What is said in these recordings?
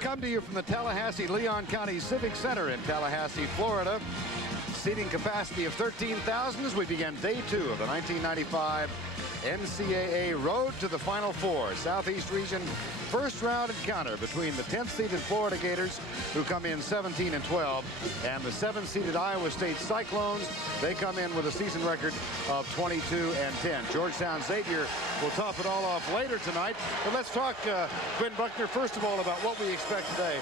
Come to you from the Tallahassee Leon County Civic Center in Tallahassee, Florida. Seating capacity of 13,000 as we begin day 2 of the 1995 NCAA Road to the Final Four. Southeast region first round encounter between the 10th seeded Florida Gators, who come in 17 and 12, and the 7th seeded Iowa State Cyclones. They come in with a season record of 22 and 10. Georgetown Xavier will top it all off later tonight. But let's talk, Quinn Buckner, first of all, about what we expect today.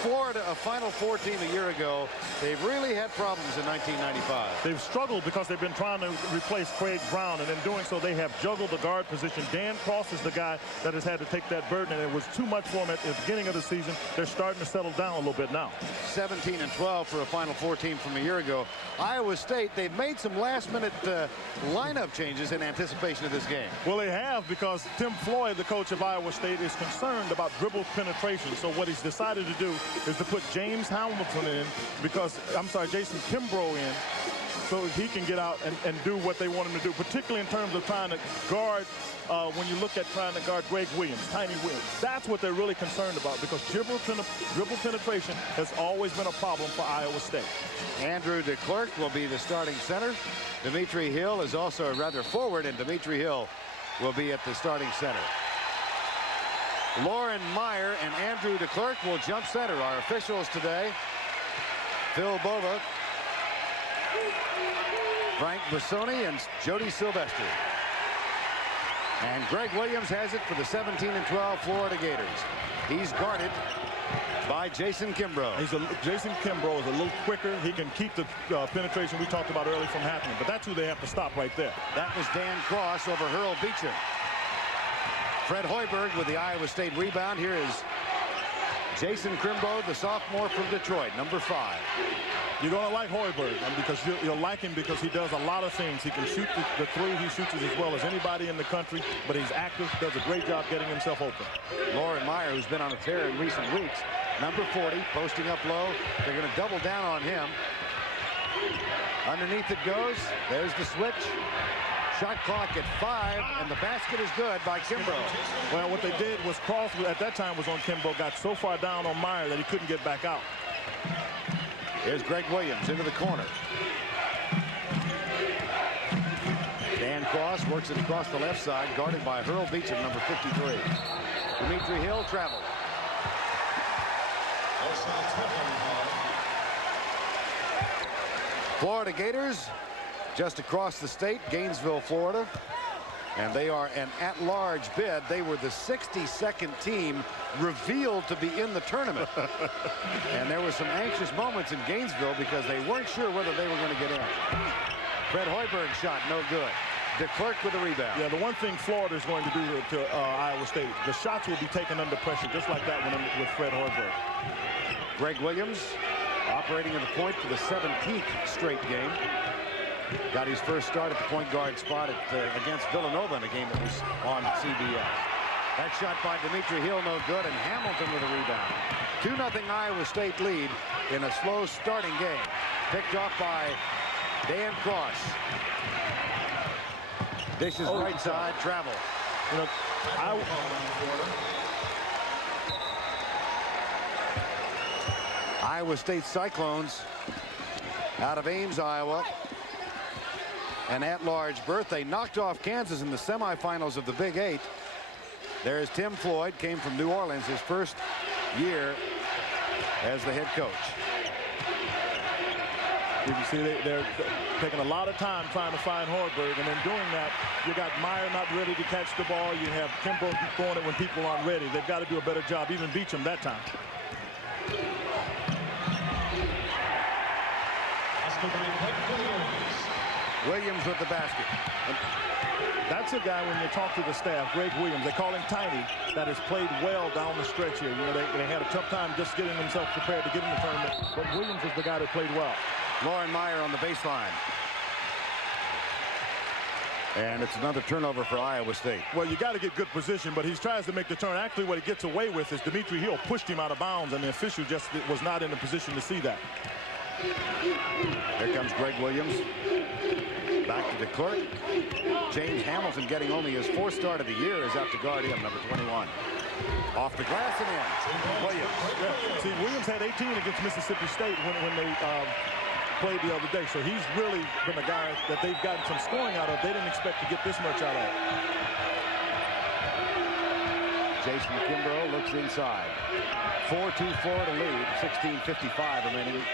Florida, a Final Four team a year ago. They've really had problems in 1995. They've struggled because they've been trying to replace Craig Brown, and in doing so, they have juggled the guard position. Dan Cross is the guy that has had to take that burden, and it was too much for him at the beginning of the season. They're starting to settle down a little bit now. 17 and 12 for a Final Four team from a year ago. Iowa State, they've made some last-minute lineup changes in anticipation of this game. Well, they have, because Tim Floyd, the coach of Iowa State, is concerned about dribble penetration. So what he's decided to do is to put James Hamilton in, Jason Kimbrough in, so he can get out and do what they want him to do, particularly in terms of trying to guard, when you look at trying to guard Greg Williams, Tiny Williams. That's what they're really concerned about, because dribble penetration has always been a problem for Iowa State. Andrew DeClercq will be the starting center. Dametri Hill is also a rather forward, and Dametri Hill will be at the starting center. Loren, Meyer, and Andrew DeClercq will jump center. Our officials today: Phil Bova, Frank Bassoni, and Jody Sylvester. And Greg Williams has it for the 17 and 12 Florida Gators. He's guarded by Jason Kimbrough. Jason Kimbrough is a little quicker. He can keep the penetration we talked about earlier from happening, but that's who they have to stop right there. That was Dan Cross over Hurl Beechum. Fred Hoiberg with the Iowa State rebound. Here is Jason Kimbrough, the sophomore from Detroit, number 5. You're going to like Hoiberg, because you'll like him because he does a lot of things. He can shoot the three. He shoots it as well as anybody in the country, but he's active, does a great job getting himself open. Loren Meyer, who's been on a tear in recent weeks, number 40, posting up low. They're going to double down on him. Underneath it goes. There's the switch. Shot clock at 5, and the basket is good by Kimbrough. Well, what they did was Cross, at that time, was on Kimbrough, got so far down on Meyer that he couldn't get back out. Here's Greg Williams into the corner. Dan Cross works it across the left side, guarded by Hurl Beechum, number 53. Dametri Hill traveled. Florida Gators, just across the state, Gainesville, Florida. And they are an at-large bid. They were the 62nd team revealed to be in the tournament. And there were some anxious moments in Gainesville because they weren't sure whether they were going to get in. Fred Hoiberg shot, no good. DeClercq with a rebound. Yeah, the one thing Florida is going to do to Iowa State, the shots will be taken under pressure, just like that one with Fred Hoiberg. Greg Williams operating at the point for the 17th straight game. Got his first start at the point guard spot against Villanova in a game that was on CBS. That shot by Dametri Hill, no good, and Hamilton with a rebound. 2-0 Iowa State lead in a slow starting game. Picked off by Dan Cross. Dishes right side, travel. You know, Iowa State Cyclones out of Ames, Iowa. An at-large berth. They knocked off Kansas in the semifinals of the Big 8. There's Tim Floyd, came from New Orleans, his first year as the head coach. You can see they're taking a lot of time trying to find Hoiberg, and in doing that, you got Meyer not ready to catch the ball. You have Kimbrough throwing it when people aren't ready. They've got to do a better job, even Beechum that time. Williams with the basket. That's a guy, when you talk to the staff, Greg Williams, they call him Tiny, that has played well down the stretch here. You know, they had a tough time just getting themselves prepared to get in the tournament, but Williams is the guy that played well. Loren Meyer on the baseline. And it's another turnover for Iowa State. Well, you got to get good position, but he tries to make the turn. Actually, what he gets away with is Dametri Hill pushed him out of bounds, and the official just was not in a position to see that. Here comes Greg Williams. Back to DeClercq. James Hamilton, getting only his 4th start of the year, is out to guard him, number 21. Off the glass and in. Williams. Yeah. See, Williams had 18 against Mississippi State when they played the other day. So he's really been a guy that they've gotten some scoring out of. They didn't expect to get this much out of. Jason Kimbrough looks inside. 4-2 Florida lead. 16:55 remaining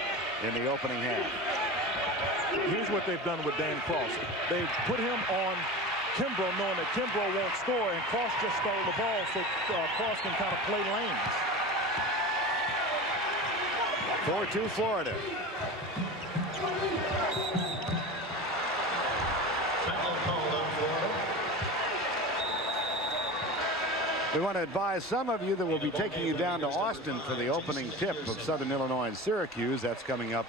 in the opening half. Here's what they've done with Dan Cross. They've put him on Kimbrough, knowing that Kimbrough won't score, and Cross just stole the ball, so Cross can kind of play lanes. 4-2 Florida. We want to advise some of you that we'll be taking you down to Austin for the opening tip of Southern Illinois and Syracuse. That's coming up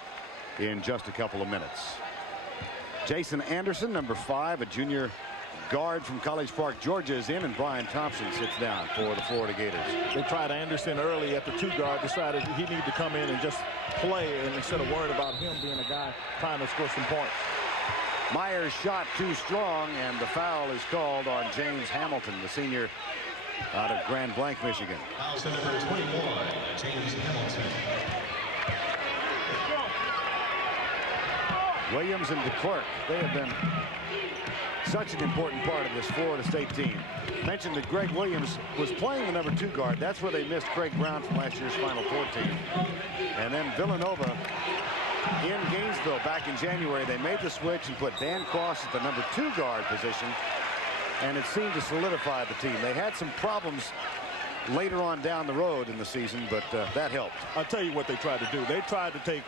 in just a couple of minutes. Jason Anderson, number 5, a junior guard from College Park, Georgia, is in, and Brian Thompson sits down for the Florida Gators. They tried Anderson early at the 2 guard, decided he needed to come in and just play, and instead of worrying about him being a guy trying to score some points. Meyer's shot too strong, and the foul is called on James Hamilton, the senior out of Grand Blanc, Michigan. Foul number 21, James Hamilton. Williams and DeClercq, they have been such an important part of this Florida State team. Mentioned that Greg Williams was playing the number 2 guard. That's where they missed Craig Brown from last year's Final Four team. And then Villanova in Gainesville back in January, they made the switch and put Dan Cross at the number 2 guard position, and it seemed to solidify the team. They had some problems later on down the road in the season, but that helped. I'll tell you what they tried to do. They tried to take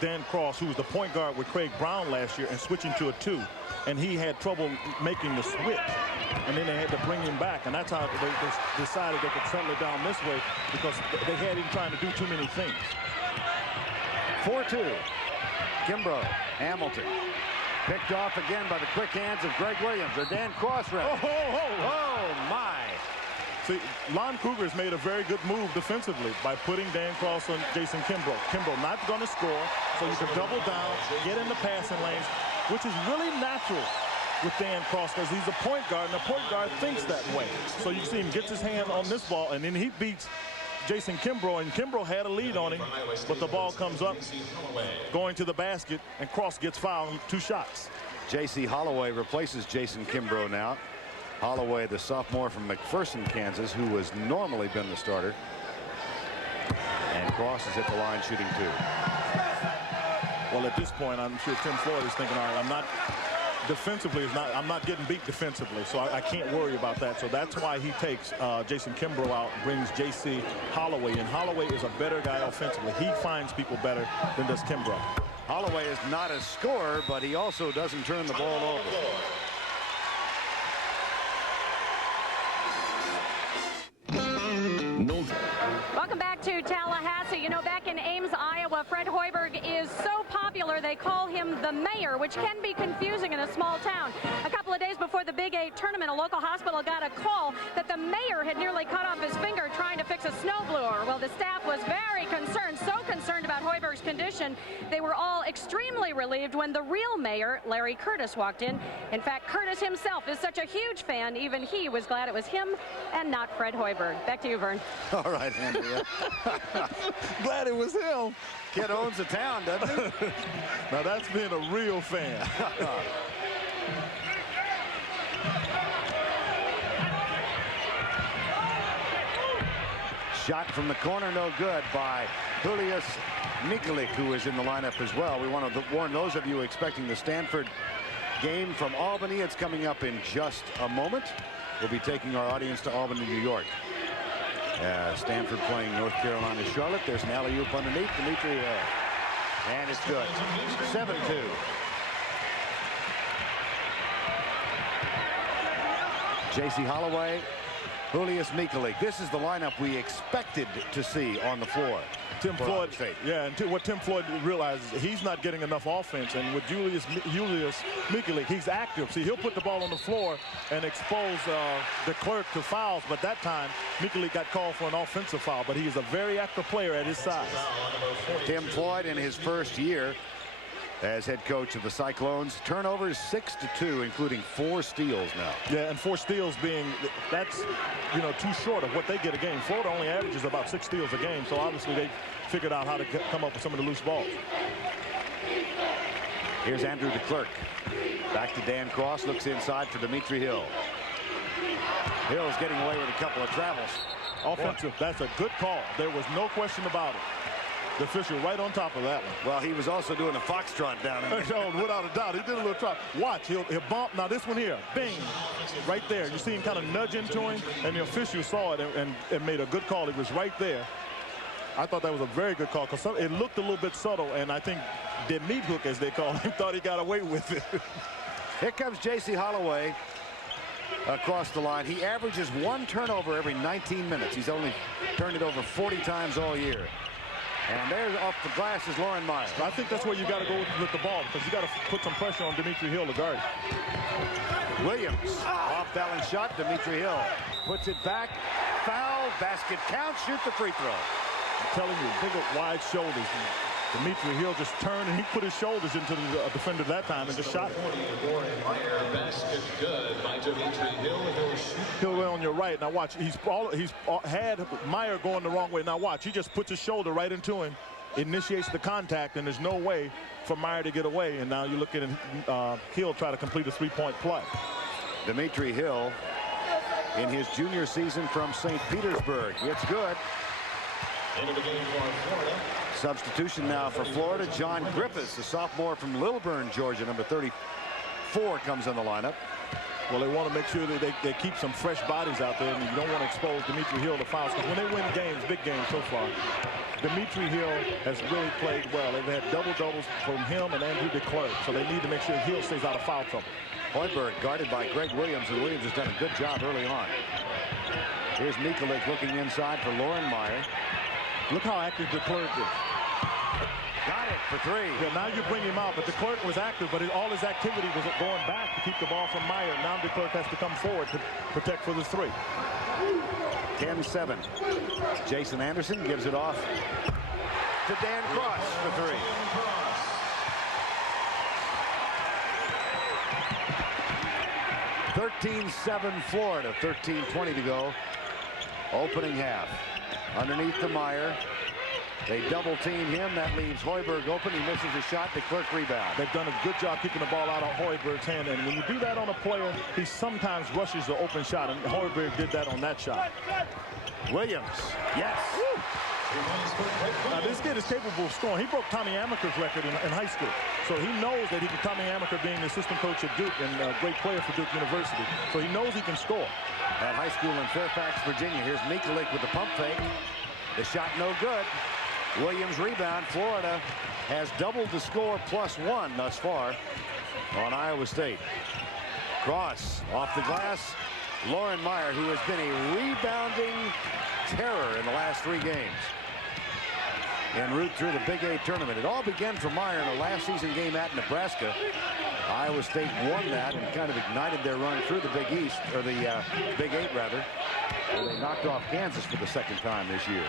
Dan Cross, who was the point guard with Craig Brown last year, and switch him to a 2. And he had trouble making the switch. And then they had to bring him back. And that's how they decided they could settle it down this way, because they had him trying to do too many things. 4-2. Kimbrough. Hamilton. Picked off again by the quick hands of Greg Williams. Or Dan Cross. Oh, my. See, Kruger has made a very good move defensively by putting Dan Cross on Jason Kimbrough. Kimbrough not going to score, so you can double down, get in the passing lanes, which is really natural with Dan Cross because he's a point guard, and the point guard thinks that way. So you see him gets his hand on this ball, and then he beats Jason Kimbrough, and Kimbrough had a lead on him, but the ball comes up, going to the basket, and Cross gets fouled, 2 shots. Jacy Hollaway replaces Jason Kimbrough now. Hollaway, the sophomore from McPherson, Kansas, who has normally been the starter. And Cross is at the line shooting 2. Well, at this point, I'm sure Tim Floyd is thinking, all right, I'm not getting beat defensively, so I can't worry about that. So that's why he takes Jason Kimbrough out, brings Jacy Hollaway in. Hollaway is a better guy offensively. He finds people better than does Kimbrough. Hollaway is not a scorer, but he also doesn't turn the ball over. Welcome back to Tallahassee. You know, back in Ames, Iowa, Fred Hoiberg is so popular they call him the Mayor, which can be confusing in a small town. A couple of days before the Big 8 tournament, a local hospital got a call that the mayor had nearly cut off his finger trying to fix a snowblower. Well, the staff was very concerned, so concerned about Hoiberg's condition, they were all extremely relieved when the real mayor, Larry Curtis, walked in. In fact, Curtis himself is such a huge fan, even he was glad it was him and not Fred Hoiberg. Back to you, Verne. All right, Andrea. Glad it was him. Kid owns the town, doesn't he? Now that's being a real fan. Shot from the corner, no good by Julius Michalik, who is in the lineup as well. We want to warn those of you expecting the Stanford game from Albany. It's coming up in just a moment. We'll be taking our audience to Albany, New York. Stanford playing North Carolina, Charlotte. There's an alley-oop underneath. Dametri Hill. And it's good. 7-2. Jacy Hollaway Julius Michalik. This is the lineup we expected to see on the floor. Tim Floyd, yeah, and what Tim Floyd realizes, he's not getting enough offense, and with Julius Michalik, he's active. See, he'll put the ball on the floor and expose DeClercq to fouls, but that time Michalik got called for an offensive foul, but he is a very active player at his size. Tim Floyd in his first year as head coach of the Cyclones. Turnovers 6-2, including 4 steals now. Yeah, and 4 steals being, that's, you know, too short of what they get a game. Florida only averages about 6 steals a game, so obviously they figured out how to come up with some of the loose balls. Here's Andrew DeClercq. Back to Dan Cross, looks inside for Dametri Hill. Hill's getting away with a couple of travels. Offensive, that's a good call. There was no question about it. The official right on top of that one. Well, he was also doing a foxtrot down in Oh, without a doubt, he did a little trot. Watch, he'll bump. Now this one here, bing, right there. You see him kind of nudge into him, and the official saw it and made a good call. He was right there. I thought that was a very good call because it looked a little bit subtle, and I think the meat hook, as they call him, thought he got away with it. Here comes Jacy Hollaway across the line. He averages 1 turnover every 19 minutes. He's only turned it over 40 times all year. And there's off the glass is Loren Meyer. I think that's where you got to go with the ball because you got to put some pressure on Dametri Hill, the guard. Williams, off balance shot. Dametri Hill puts it back. Foul, basket count, shoot the free throw. I'm telling you, big wide shoulders. Dametri Hill just turned and he put his shoulders into the defender that time and just shot. Basket good by Dametri Hill. Hill on your right. Now watch, he's had Meyer going the wrong way. Now watch, he just puts his shoulder right into him, initiates the contact, and there's no way for Meyer to get away. And now you look at Hill try to complete a 3-point play. Dametri Hill in his junior season from St. Petersburg. It's good. Into the game for Florida. Substitution now for Florida. John Griffiths, the sophomore from Lilburn, Georgia, number 34, comes in the lineup. Well, they want to make sure that they keep some fresh bodies out there, and you don't want to expose Dametri Hill to fouls. Because when they win games, big games so far, Dametri Hill has really played well. They've had double-doubles from him and Andrew DeClercq, so they need to make sure Hill stays out of foul trouble. Hoiberg guarded by Greg Williams, and Williams has done a good job early on. Here's Michalik looking inside for Loren Meyer. Look how active DeClercq is. Got it for 3. Yeah, now you bring him out, but DeClercq was active, but all his activity was going back to keep the ball from Meyer. Now DeClercq has to come forward to protect for the 3. 10-7. Jason Anderson gives it off to Dan Cross for 3. 13-7 Florida, 13:20 to go. Opening half. Underneath to Meyer. They double team him. That leaves Hoiberg open. He misses a shot. DeClercq rebound. They've done a good job keeping the ball out of Hoiberg's hand. And when you do that on a player, he sometimes rushes the open shot. And Hoiberg did that on that shot. Williams. Yes. Woo. Now, this kid is capable of scoring. He broke Tommy Amaker's record in high school. So he knows that he can, Tommy Amaker being the assistant coach at Duke and a great player for Duke University. So he knows he can score. At high school in Fairfax, Virginia. Here's Michalik with the pump fake. The shot no good. Williams rebound. Florida has doubled the score +1 thus far on Iowa State. Cross off the glass. Loren Meyer, who has been a rebounding terror in the last 3 games. En route through the Big 8 tournament. It all began for Meyer in a last season game at Nebraska. Iowa State won that and kind of ignited their run through the Big East, or the Big 8 rather, where they knocked off Kansas for the 2nd time this year.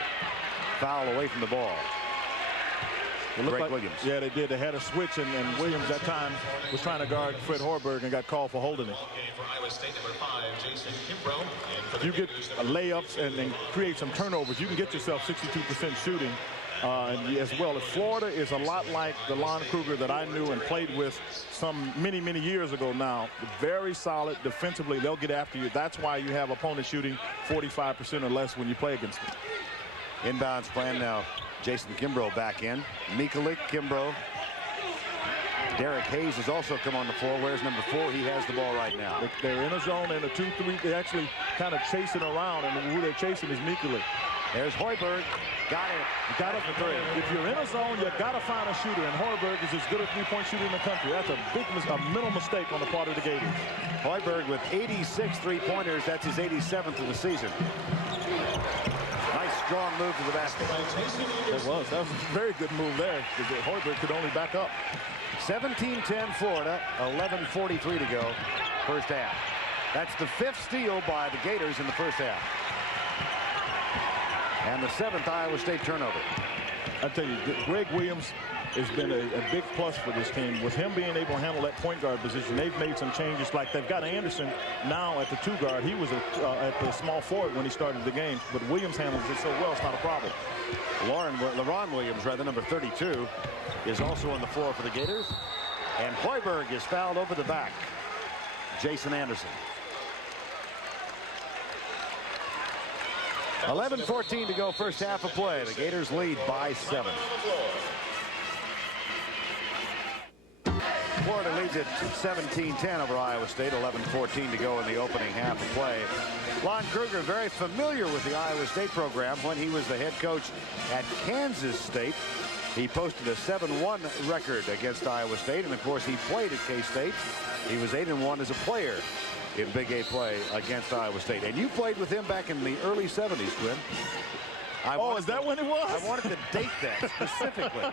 Foul away from the ball. Greg Williams. Yeah, they did. They had a switch, and Williams that time was trying to guard Fred Hoiberg and got called for holding it. You get layups and create some turnovers. You can get yourself 62% shooting. And as well as Florida is a lot like the Lon Kruger that I knew and played with some many years ago now. Very solid defensively. They'll get after you. That's why you have opponents shooting 45% or less when you play against them. Inbounds plan now. Jason Kimbrough back in. Michalik, Kimbrough. Derrick Hayes has also come on the floor. Where's number 4? He has the ball right now. They're in a zone in a 2-3. They're actually kind of chasing around, and who they're chasing is Michalik. There's Hoiberg. Got it. Got it for three. If you're in a zone, you got to find a shooter, and Hoiberg is as good a three-point shooter in the country. That's a mental mistake on the part of the Gators. Hoiberg with 86 three-pointers. That's his 87th of the season. Nice strong move to the basket. That was a very good move there, because Hoiberg could only back up. 17-10 Florida. 11:43 to go. First half. That's the 5th steal by the Gators in the first half. And the 7th Iowa State turnover. I tell you, Greg Williams has been a big plus for this team. With him being able to handle that point guard position, they've made some changes. Like they've got Anderson now at the 2 guard. He was at the small forward when he started the game, but Williams handles it so well, it's not a problem. Loren Williams, rather, number 32, is also on the floor for the Gators. And Hoiberg is fouled over the back. Jason Anderson. 11:14 to go, first half of play. The Gators lead by 7. Florida leads at 17-10 over Iowa State. 11:14 to go in the opening half of play. Lon Kruger, very familiar with the Iowa State program when he was the head coach at Kansas State. He posted a 7-1 record against Iowa State, and of course he played at K-State. He was 8-1 as a player in Big 8 play against Iowa State. And you played with him back in the early 70s, Quinn. Is that when it was? I wanted to date that specifically.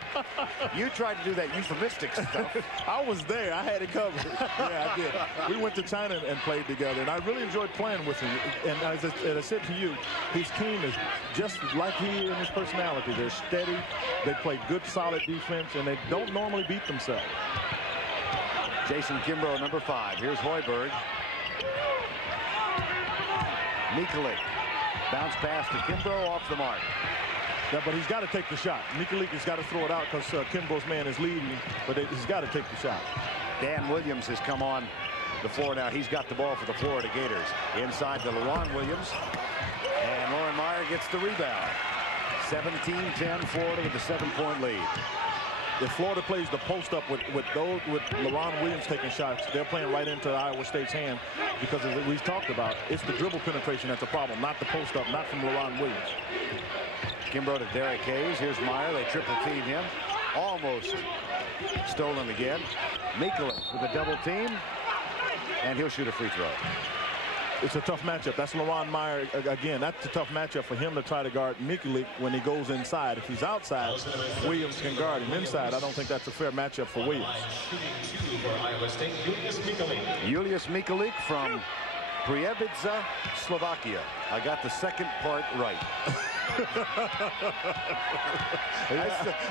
You tried to do that euphemistic stuff. I was there. I had it covered. Yeah, I did. We went to China and played together, and I really enjoyed playing with him. And as I said to you, his team is just like he in his personality. They're steady. They play good, solid defense, and they don't normally beat themselves. Jason Kimbrough, number 5. Here's Hoiberg. Michalik. Bounce pass to Kimbrough, off the mark. Yeah, but he's got to take the shot. Michalik has got to throw it out because Kimbrough's man is leading, but he's got to take the shot. Dan Williams has come on the floor now. He's got the ball for the Florida Gators. Inside to Loren Williams. And Loren Meyer gets the rebound. 17-10 Florida with a 7-point lead. If Florida plays the post up with Loren Williams taking shots, they're playing right into Iowa State's hand, because as we've talked about, it's the dribble penetration that's a problem, not the post up, not from Loren Williams. Kimbrough to Derrick Hayes. Here's Meyer. They triple team him. Almost stolen again. Michalik with a double team, and he'll shoot a free throw. It's a tough matchup. That's Loren Meyer again. That's a tough matchup for him to try to guard Michalik when he goes inside. If he's outside, Williams can guard him inside. I don't think that's a fair matchup for Williams. Julius Michalik from Prievidza, Slovakia. I got the second part right.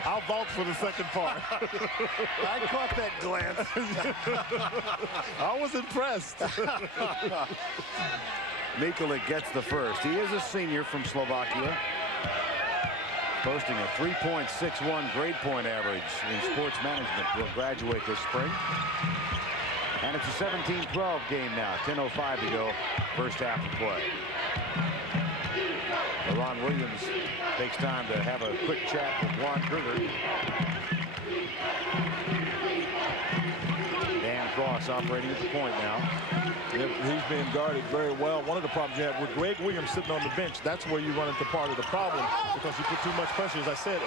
I'll vouch for the second part. I caught that glance. I was impressed. Michalik gets the first. He is a senior from Slovakia, posting a 3.61 grade point average in sports management. Will graduate this spring. And it's a 17-12 game now. 10:05 to go, first half of play. Loren Williams takes time to have a quick chat with Lon Kruger. Dan Cross operating at the point now. He's being guarded very well. One of the problems you have with Greg Williams sitting on the bench, that's where you run into part of the problem, because you put too much pressure, as I said,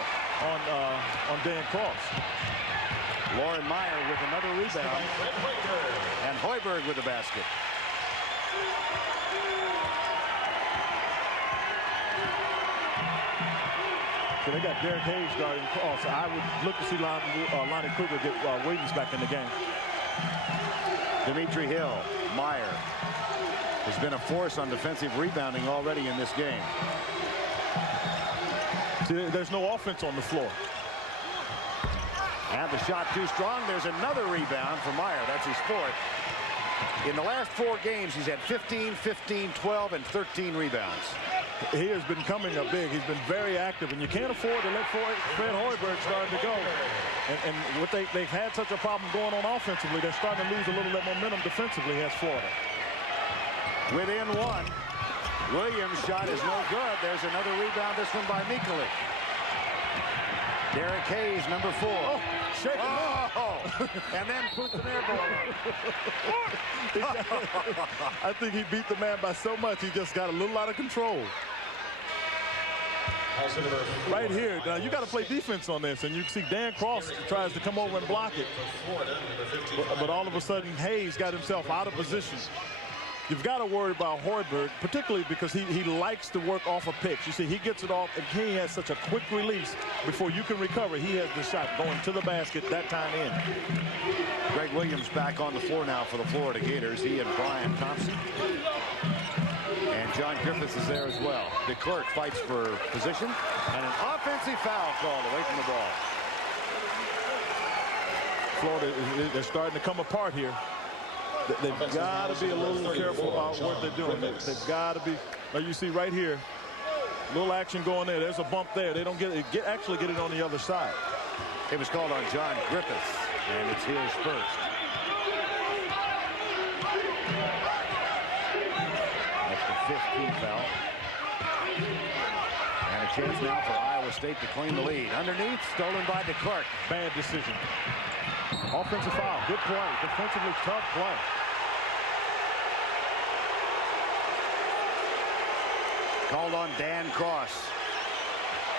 on Dan Cross. Loren Meyer with another rebound. And Hoiberg with the basket. So they got Derrick Hayes guarding Cross. I would look to see Lonnie Kruger get Williams back in the game. Dametri Hill. Meyer has been a force on defensive rebounding already in this game. See, there's no offense on the floor. And the shot too strong. There's another rebound for Meyer. That's his 4th. In the last 4 games, he's had 15, 15, 12, and 13 rebounds. He has been coming up big. He's been very active, and you can't afford to let Fred Hoiberg start to go. And what they've had such a problem going on offensively, they're starting to lose a little bit of momentum defensively as Florida. Within 1. Williams' shot is no good. There's another rebound, this one by Michalik. Derrick Hayes, number 4. Oh, shake him up. And then puts an air ball on. I think he beat the man by so much, he just got a little out of control. Right here, now you got to play defense on this, and you see Dan Cross tries to come over and block it. But all of a sudden, Hayes got himself out of position. You've got to worry about Hoiberg, particularly because he likes to work off a pitch. You see, he gets it off, and he has such a quick release. Before you can recover, he has the shot going to the basket, that time in. Greg Williams back on the floor now for the Florida Gators. He and Brian Thompson. And John Griffiths is there as well. DeClercq fights for position, and an offensive foul called away from the ball. Florida, they're starting to come apart here. They've got to be a little careful about what they're doing. They've got to be, like you see right here, little action going there. There's a bump there. They don't actually get it on the other side. It was called on John Griffiths, and it's his first. That's the 15th foul. And a chance now for Iowa State to claim the lead. Underneath, stolen by DeClercq. Bad decision. Offensive foul. Good play. Defensively tough play. Called on Dan Cross.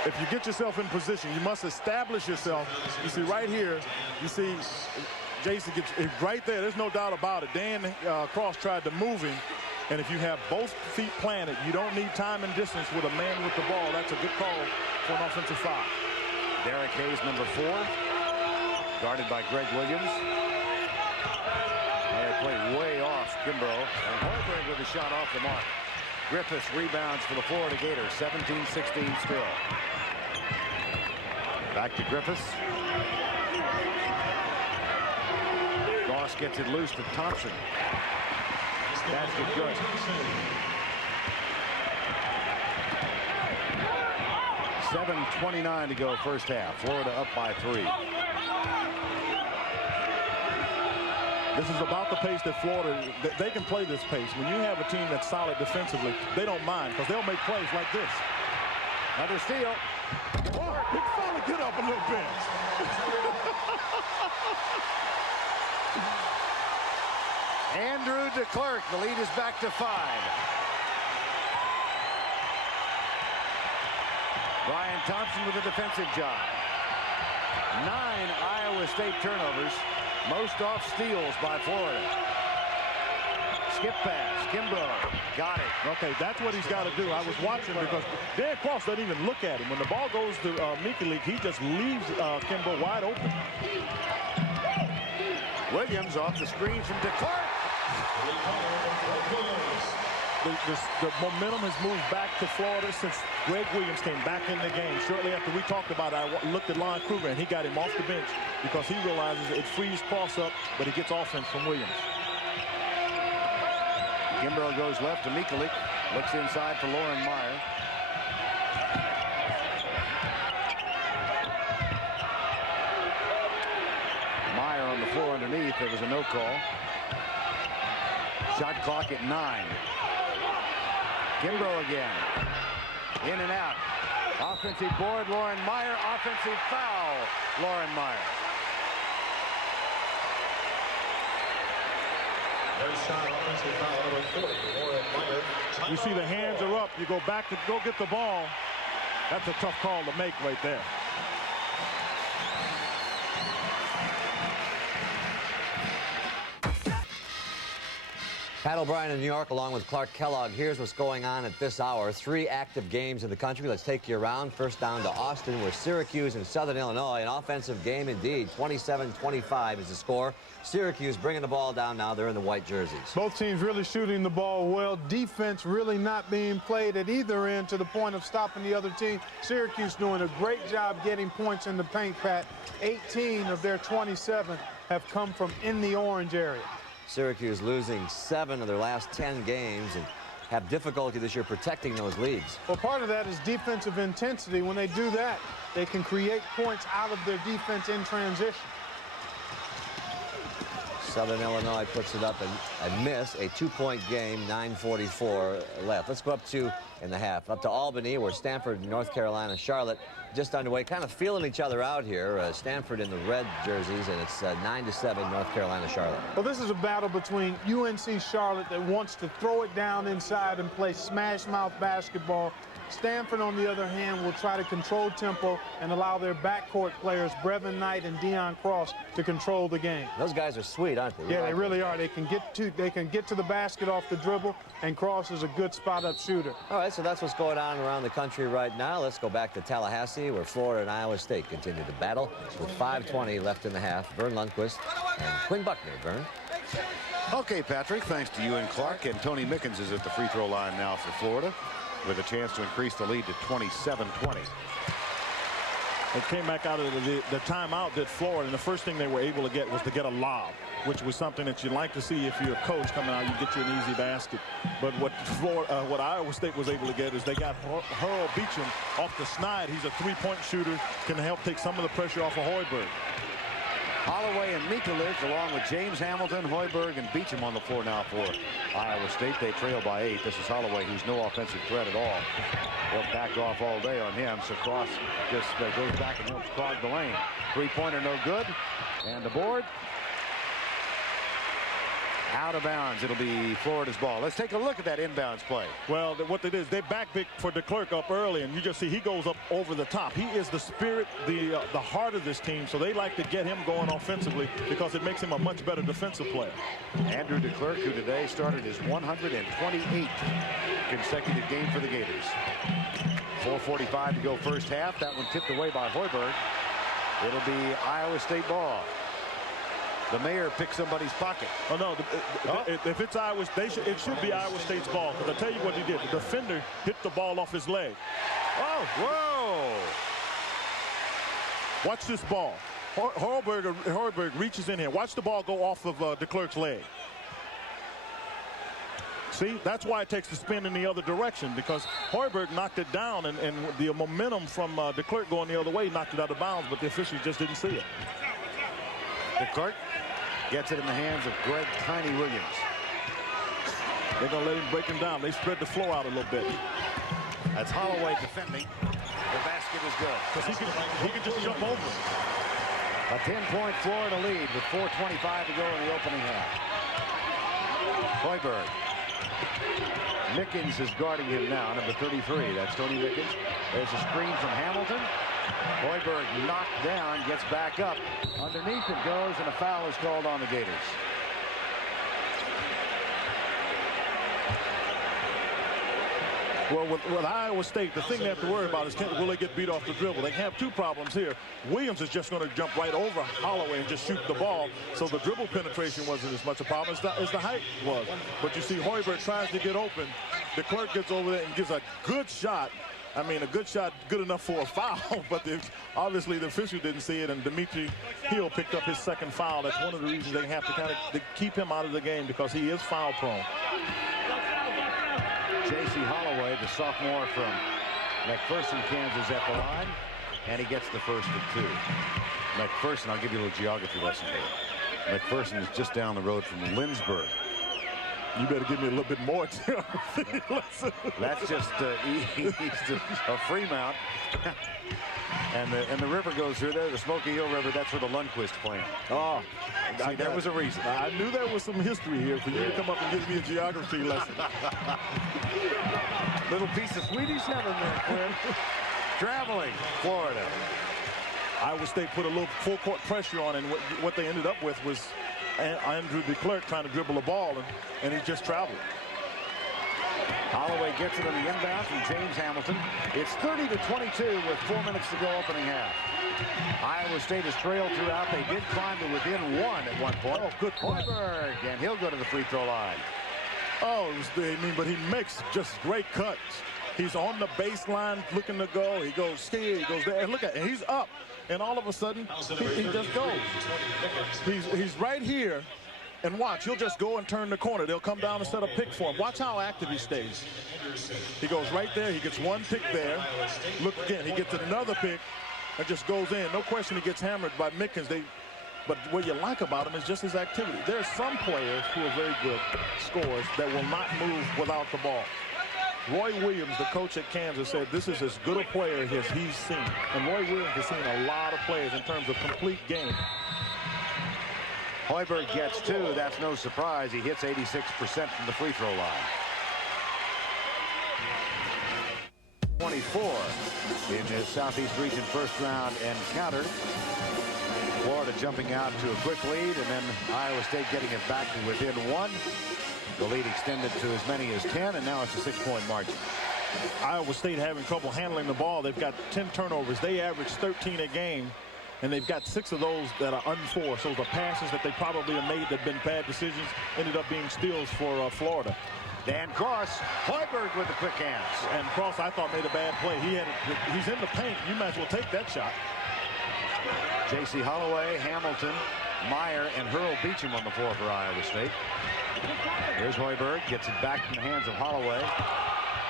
If you get yourself in position, you must establish yourself. You see right here, you see Jacy gets right there. There's no doubt about it. Dan Cross tried to move him. And if you have both feet planted, you don't need time and distance with a man with the ball. That's a good call for an offensive foul. Derrick Hayes, number 4. Guarded by Greg Williams. They played way off Kimbrough. And Hoiberg with a shot off the mark. Griffiths rebounds for the Florida Gators. 17-16 still. Back to Griffiths. Cross gets it loose to Thompson. Basket good. .7:29 to go first half. Florida up by 3. This is about the pace that Florida, they can play this pace. When you have a team that's solid defensively, they don't mind because they'll make plays like this. Another steal. Oh, big fella, get up a little bit. Andrew DeClercq, the lead is back to 5. Brian Thompson with a defensive job. 9 Iowa State turnovers. Most off steals by Florida. Skip pass. Kimbrough. Got it. Okay, that's what he's got to do. I was watching because Dan Cross doesn't even look at him. When the ball goes to Michalik, he just leaves Kimbrough wide open. Williams off the screen from DeClercq. The momentum has moved back to Florida since Greg Williams came back in the game. Shortly after we talked about it, I looked at Loren Kruger, and he got him off the bench because he realizes it frees Cross up, but he gets offense from Williams. Kimbrough goes left to Michalik. Looks inside for Loren Meyer. Meyer on the floor underneath. There was a no call. Shot clock at 9. Kimbrough again. In and out. Offensive board, Loren Meyer. Offensive foul, Loren Meyer. First shot, offensive foul, number 40, Loren Meyer. You see the hands are up. You go back to go get the ball. That's a tough call to make right there. Pat O'Brien in New York along with Clark Kellogg. Here's what's going on at this hour. 3 active games in the country. Let's take you around. First down to Austin where Syracuse and Southern Illinois. An offensive game indeed. 27-25 is the score. Syracuse bringing the ball down now. They're in the white jerseys. Both teams really shooting the ball well. Defense really not being played at either end to the point of stopping the other team. Syracuse doing a great job getting points in the paint, Pat. 18 of their 27 have come from in the orange area. Syracuse losing 7 of their last 10 games and have difficulty this year protecting those leads. Well, part of that is defensive intensity. When they do that, they can create points out of their defense in transition. Southern Illinois puts it up and and miss. A 2-point game, 9:44 left. Let's go up to, in the half, up to Albany, where Stanford, North Carolina, Charlotte just underway, kind of feeling each other out here. Stanford in the red jerseys, and it's 9-7 North Carolina, Charlotte. Well, this is a battle between UNC Charlotte that wants to throw it down inside and play smash mouth basketball. Stanford, on the other hand, will try to control tempo and allow their backcourt players, Brevin Knight and Deion Cross, to control the game. Those guys are sweet, aren't they? Yeah, they really are. They can get to the basket off the dribble, and Cross is a good spot-up shooter. All right, so that's what's going on around the country right now. Let's go back to Tallahassee, where Florida and Iowa State continue to battle with 5:20 left in the half. Verne Lundquist and Quinn Buckner. Verne. Okay, Patrick, thanks to you and Clark. And Tony Mickens is at the free throw line now for Florida, with a chance to increase the lead to 27-20. They came back out of the timeout, did Florida, and the first thing they were able to get was to get a lob, which was something that you like to see if you're a coach coming out. You get you an easy basket. But what Iowa State was able to get is they got Hurl Beechum off the snide. He's a three-point shooter, can help take some of the pressure off of Hoiberg. Hollaway and Michalik, along with James Hamilton, Hoiberg, and Beechum on the floor now for Iowa State. They trail by 8. This is Hollaway, who's no offensive threat at all. They'll back off all day on him, so Cross just goes back and helps clog the lane. Three-pointer no good, and the board out of bounds. It'll be Florida's ball. Let's take a look at that inbounds play. Well, what they did is they back big for DeClercq up early, and you just see he goes up over the top. He is the spirit, the heart of this team, so they like to get him going offensively because it makes him a much better defensive player. Andrew DeClercq, who today started his 128th consecutive game for the Gators. 4:45 to go first half. That one tipped away by Hoiberg. It'll be Iowa State ball. The Meyer picked somebody's pocket. Oh, no. If it's Iowa State, it should be Iowa State's ball. Because I tell you what he did. The defender hit the ball off his leg. Oh, whoa. Watch this ball. Hoiberg reaches in here. Watch the ball go off of DeClercq's leg. See, that's why it takes the spin in the other direction, because Hoiberg knocked it down, and the momentum from DeClercq going the other way knocked it out of bounds, but the officials just didn't see it. DeClercq gets it in the hands of Greg Tiny Williams. They're going to let him break him down. They spread the floor out a little bit. That's Holloway defending. The basket is good. Because he can just jump over him. A 10-point Florida lead with 4:25 to go in the opening half. Hoiberg. Mickens is guarding him now, number 33. That's Tony Mickens. There's a screen from Hamilton. Hoiberg knocked down, gets back up. Underneath it goes, and a foul is called on the Gators. Well, with Iowa State, the thing they have to worry about is will they get beat off the dribble. They have two problems here. Williams is just going to jump right over Holloway and just shoot the ball, so the dribble penetration wasn't as much a problem as the height was. But you see Hoiberg tries to get open. DeClercq gets over there and gives a good shot. I mean, a good shot, good enough for a foul, but obviously the official didn't see it, and Dametri Hill picked up his second foul. That's one of the reasons they have to kind of keep him out of the game, because he is foul prone. Jacy Holloway, the sophomore from McPherson, Kansas, at the line, and he gets the first of two. McPherson, I'll give you a little geography lesson here. McPherson is just down the road from Lindsborg. You better give me a little bit more geography lesson. That's just east of Fremont. And the river goes through there, the Smoky Hill River. That's where the Lundquist plant. Oh, see, there was a reason. I knew there was some history here for you to come up and give me a geography lesson. Little piece of Swedish heaven there, Quinn. Traveling Florida. Iowa State put a little full court pressure on, and what they ended up with was Andrew DeClercq trying to dribble the ball, and he just traveled. Holloway gets it on the inbound from James Hamilton. It's 30-22 with 4 minutes to go opening half. Iowa State has trailed throughout. They did climb to within one at one point. Oh, good point. Hoiberg, and he'll go to the free throw line. Oh, but he makes just great cuts. He's on the baseline looking to go. He goes here, he goes there, and look at it. He's up, and all of a sudden, he just goes. He's right here. And watch, he'll just go and turn the corner. They'll come down and set a pick for him. Watch how active he stays. He goes right there. He gets one pick there. Look again. He gets another pick and just goes in. No question he gets hammered by Mickens. But what you like about him is just his activity. There are some players who are very good scorers that will not move without the ball. Roy Williams, the coach at Kansas, said this is as good a player as he's seen. And Roy Williams has seen a lot of players in terms of complete game. Hoiberg gets 2. That's no surprise. He hits 86% from the free throw line. 24 in the Southeast Region first round encounter. Florida jumping out to a quick lead, and then Iowa State getting it back to within 1. The lead extended to as many as 10, and now it's a 6-point margin. Iowa State having trouble handling the ball. They've got 10 turnovers. They average 13 a game, and they've got 6 of those that are unforced. Those are passes that they probably have made that have been bad decisions, ended up being steals for Florida. Dan Cross, Hoiberg with the quick hands. And Cross, I thought, made a bad play. He's in the paint. You might as well take that shot. Jacy, Hollaway, Hamilton, Meyer, and Hurl Beechum on the floor for Iowa State. Here's Hoiberg, gets it back in the hands of Hollaway.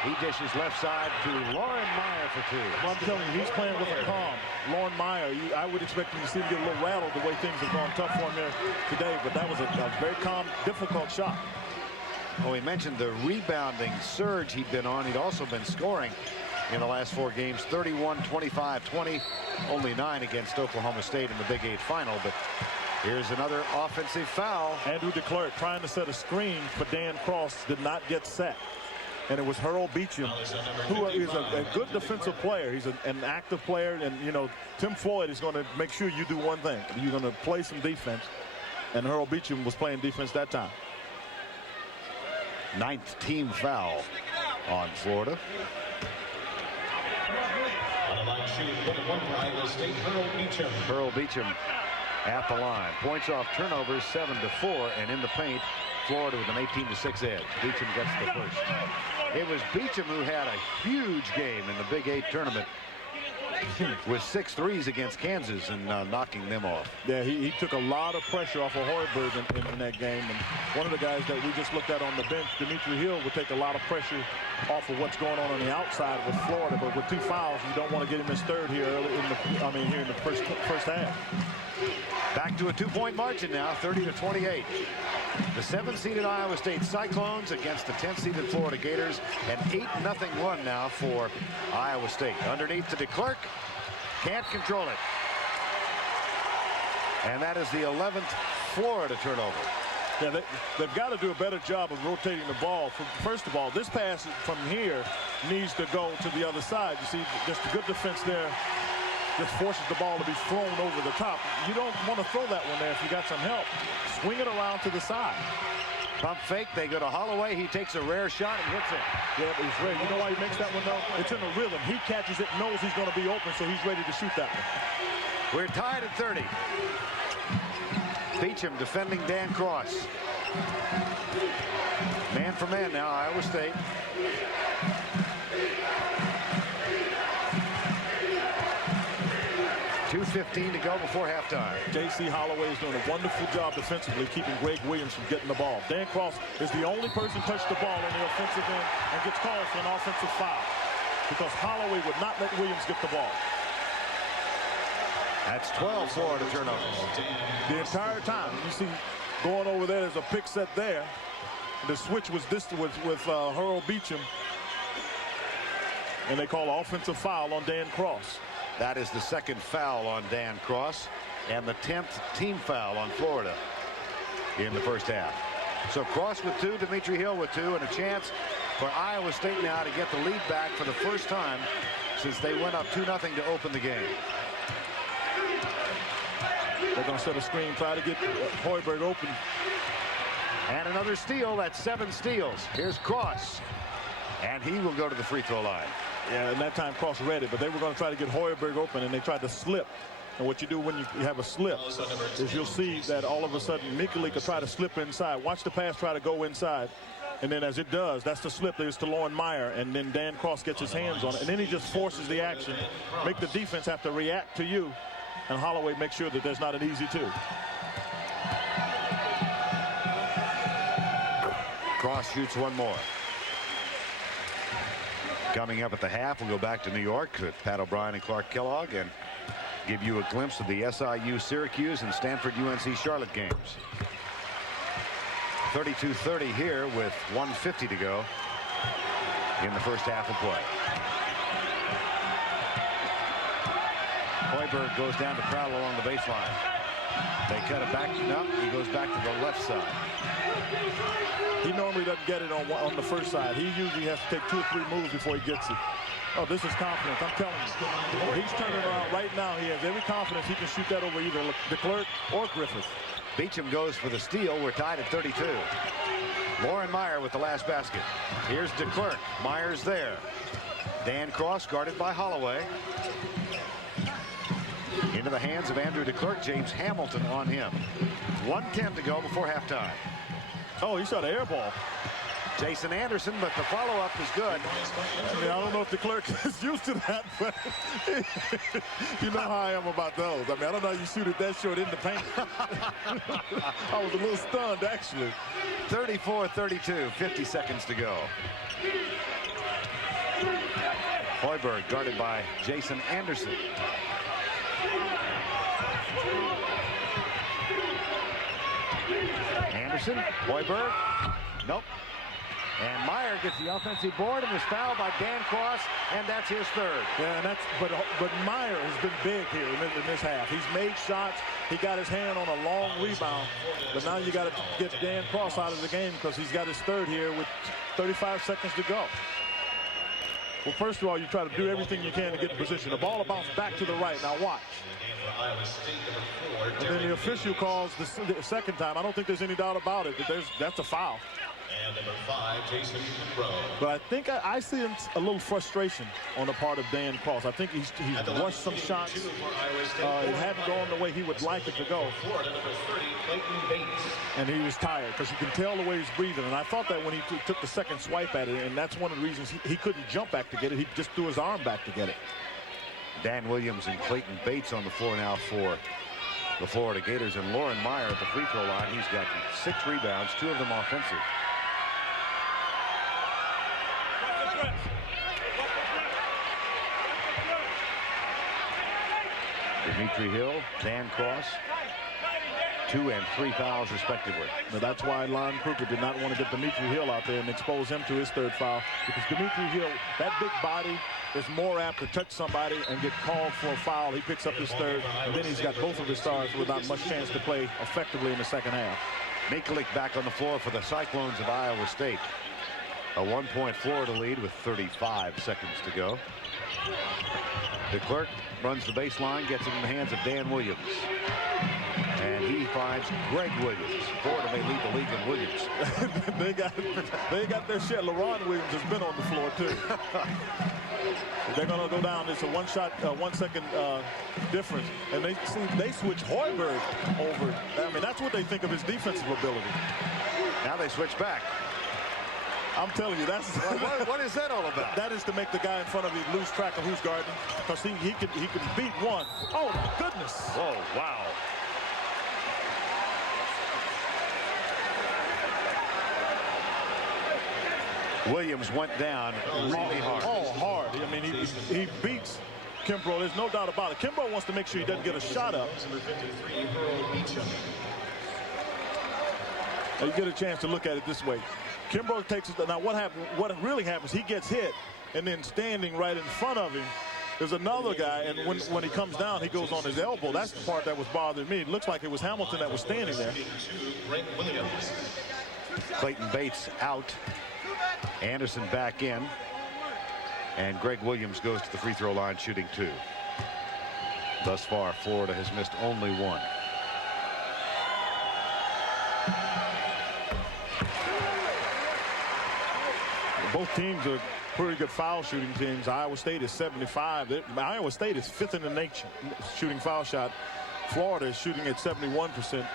He dishes left side to Loren Meyer for 2. Well, I'm telling you, he's playing with a calm. Loren Meyer, I would expect him to see him get a little rattled the way things have gone tough for him there today, but that was a very calm, difficult shot. Oh, he mentioned the rebounding surge he'd been on. He'd also been scoring in the last 4 games, 31, 25, 20, only 9 against Oklahoma State in the Big 8 final. But here's another offensive foul. Andrew DeClercq trying to set a screen for Dan Cross, did not get set. And it was Hurl Beechum, who is a good defensive player. He's an active player. And, you know, Tim Floyd is going to make sure you do one thing. You're going to play some defense. And Hurl Beechum was playing defense that time. 9th team foul on Florida. Hurl Beechum at the line. Points off turnovers 7-4, and in the paint, Florida with an 18-6 edge. Beechum gets the first. It was Beechum who had a huge game in the Big 8 tournament with 6 threes against Kansas and knocking them off. Yeah, he took a lot of pressure off of Hoiberg in that game. And one of the guys that we just looked at on the bench, Dametri Hill, would take a lot of pressure off of what's going on the outside with Florida. But with 2 fouls, you don't want to get him his third here early here in the first half. Back to a 2-point margin now, 30-28. The 7-seeded Iowa State Cyclones against the 10-seeded Florida Gators. An 8-0 run now for Iowa State. Underneath to DeClercq. Can't control it. And that is the 11th Florida turnover. Yeah, they've got to do a better job of rotating the ball. First of all, this pass from here needs to go to the other side. You see, just a good defense there. Just forces the ball to be thrown over the top. You don't want to throw that one there if you got some help. Swing it around to the side. Pump fake. They go to Hollaway. He takes a rare shot and hits it. Yeah, but he's ready. You know why he makes that one, though? It's in the rhythm. He catches it, knows he's going to be open, so he's ready to shoot that one. We're tied at 30. Beechum defending Dan Cross. Man for man now, Iowa State. .2:15 to go before halftime. Jacy Hollaway is doing a wonderful job defensively, keeping Greg Williams from getting the ball. Dan Cross is the only person touched the ball on the offensive end and gets called for an offensive foul because Hollaway would not let Williams get the ball. That's 12 Florida turnovers. The entire time. You see going over there, there's a pick set there. The switch was with Hurl Beechum. And they call an offensive foul on Dan Cross. That is the 2nd foul on Dan Cross and the 10th team foul on Florida in the first half. So Cross with 2, Dametri Hill with 2, and a chance for Iowa State now to get the lead back for the first time since they went up 2-0 to open the game. They're going to set a screen, try to get Hoiberg open. And another steal. That's 7 steals. Here's Cross. And he will go to the free throw line. Yeah, and that time Cross read it, but they were going to try to get Hoiberg open, and they tried to slip. And what you do when you have a slip is you'll see that all of a sudden Michalik will try to slip inside. Watch the pass try to go inside. And then as it does, that's the slip. There's to Loren Meyer, and then Dan Cross gets his hands on it. And then he just forces the action, make the defense have to react to you. And Holloway makes sure that there's not an easy 2. Cross shoots one more. Coming up at the half, we'll go back to New York with Pat O'Brien and Clark Kellogg. And Give you a glimpse of the SIU Syracuse and Stanford UNC Charlotte games. 32-30 here with 1:50 to go in the first half of play. Hoiberg goes down to Prowl along the baseline. They cut it back. No, he goes back to the left side. He normally doesn't get it on the first side. He usually has to take 2 or 3 moves before he gets it. Oh, this is confidence. I'm telling you. He's turning around right now. He has every confidence he can shoot that over either DeClercq or Griffith. Beechum goes for the steal. We're tied at 32. Loren Meyer with the last basket. Here's DeClercq. Meyer's there. Dan Cross guarded by Hollaway. Into the hands of Andrew DeClercq. James Hamilton on him. 1:10 to go before halftime. Oh, he shot an air ball. Jason Anderson, but the follow-up is good. I mean, I don't know if DeClercq is used to that, but you know how I am about those. I mean, I don't know how you shoot it that short in the paint. I was a little stunned, actually. 34-32, 50 seconds to go. Hoiberg guarded by Jason Anderson. Anderson, Hoiberg, nope. And Meyer gets the offensive board and is fouled by Dan Cross, and that's his third. Yeah, and but Meyer has been big here in this half. He's made shots. He got his hand on a long rebound. But now you got to get Dan Cross out of the game because he's got his third here with 35 seconds to go. Well, first of all, you try to do everything you can to get in position. The ball will bounce back to the right. Now watch. And then the official calls the second time. I don't think there's any doubt about it. That's a foul. And number 5, Jacy Kimbrough. But I think I see a little frustration on the part of Dan Cross. I think he's rushed some shots. It hadn't gone the way he would like it to go. And he was tired because you can tell the way he's breathing. And I thought that when he took the second swipe at it, and that's one of the reasons he couldn't jump back to get it. He just threw his arm back to get it. Dan Williams and Clayton Bates on the floor now for the Florida Gators. And Loren Meyer at the free throw line. He's got 6 rebounds, 2 of them offensive. Dametri Hill, Dan Cross, 2 and 3 fouls respectively. Now that's why Kruger did not want to get Dametri Hill out there and expose him to his third foul, because Dametri Hill, that big body, is more apt to touch somebody and get called for a foul. He picks up his third, and then he's got both of his stars without much chance to play effectively in the second half. Michalik back on the floor for the Cyclones of Iowa State. A 1-point Florida lead with 35 seconds to go. DeClercq runs the baseline, gets it in the hands of Dan Williams. And he finds Greg Williams. Florida may lead the league in Williams. they got their share. Loren Williams has been on the floor too. They're going to go down. It's a 1-second difference. And they switch Hoiberg over. I mean, that's what they think of his defensive ability. Now they switch back. I'm telling you, that's what is that all about? That is to make the guy in front of you lose track of who's guarding, because he can beat one. Oh my goodness! Oh wow! Williams went down really hard. Oh, hard! I mean, he beats Kimbrough. There's no doubt about it. Kimbrough wants to make sure he doesn't get a shot up. Number 53, Hurl, Beechum. Now you get a chance to look at it this way. Kimbrough takes it. Now what really happens, he gets hit, and then standing right in front of him is another guy, and when he comes down, he goes on his elbow. That's the part that was bothering me. It looks like it was Hamilton that was standing there. Clayton Bates out. Anderson back in. And Greg Williams goes to the free throw line shooting 2. Thus far, Florida has missed only 1. Both teams are pretty good foul shooting teams. Iowa State is 75. Iowa State is 5th in the nation shooting foul shot. Florida is shooting at 71%.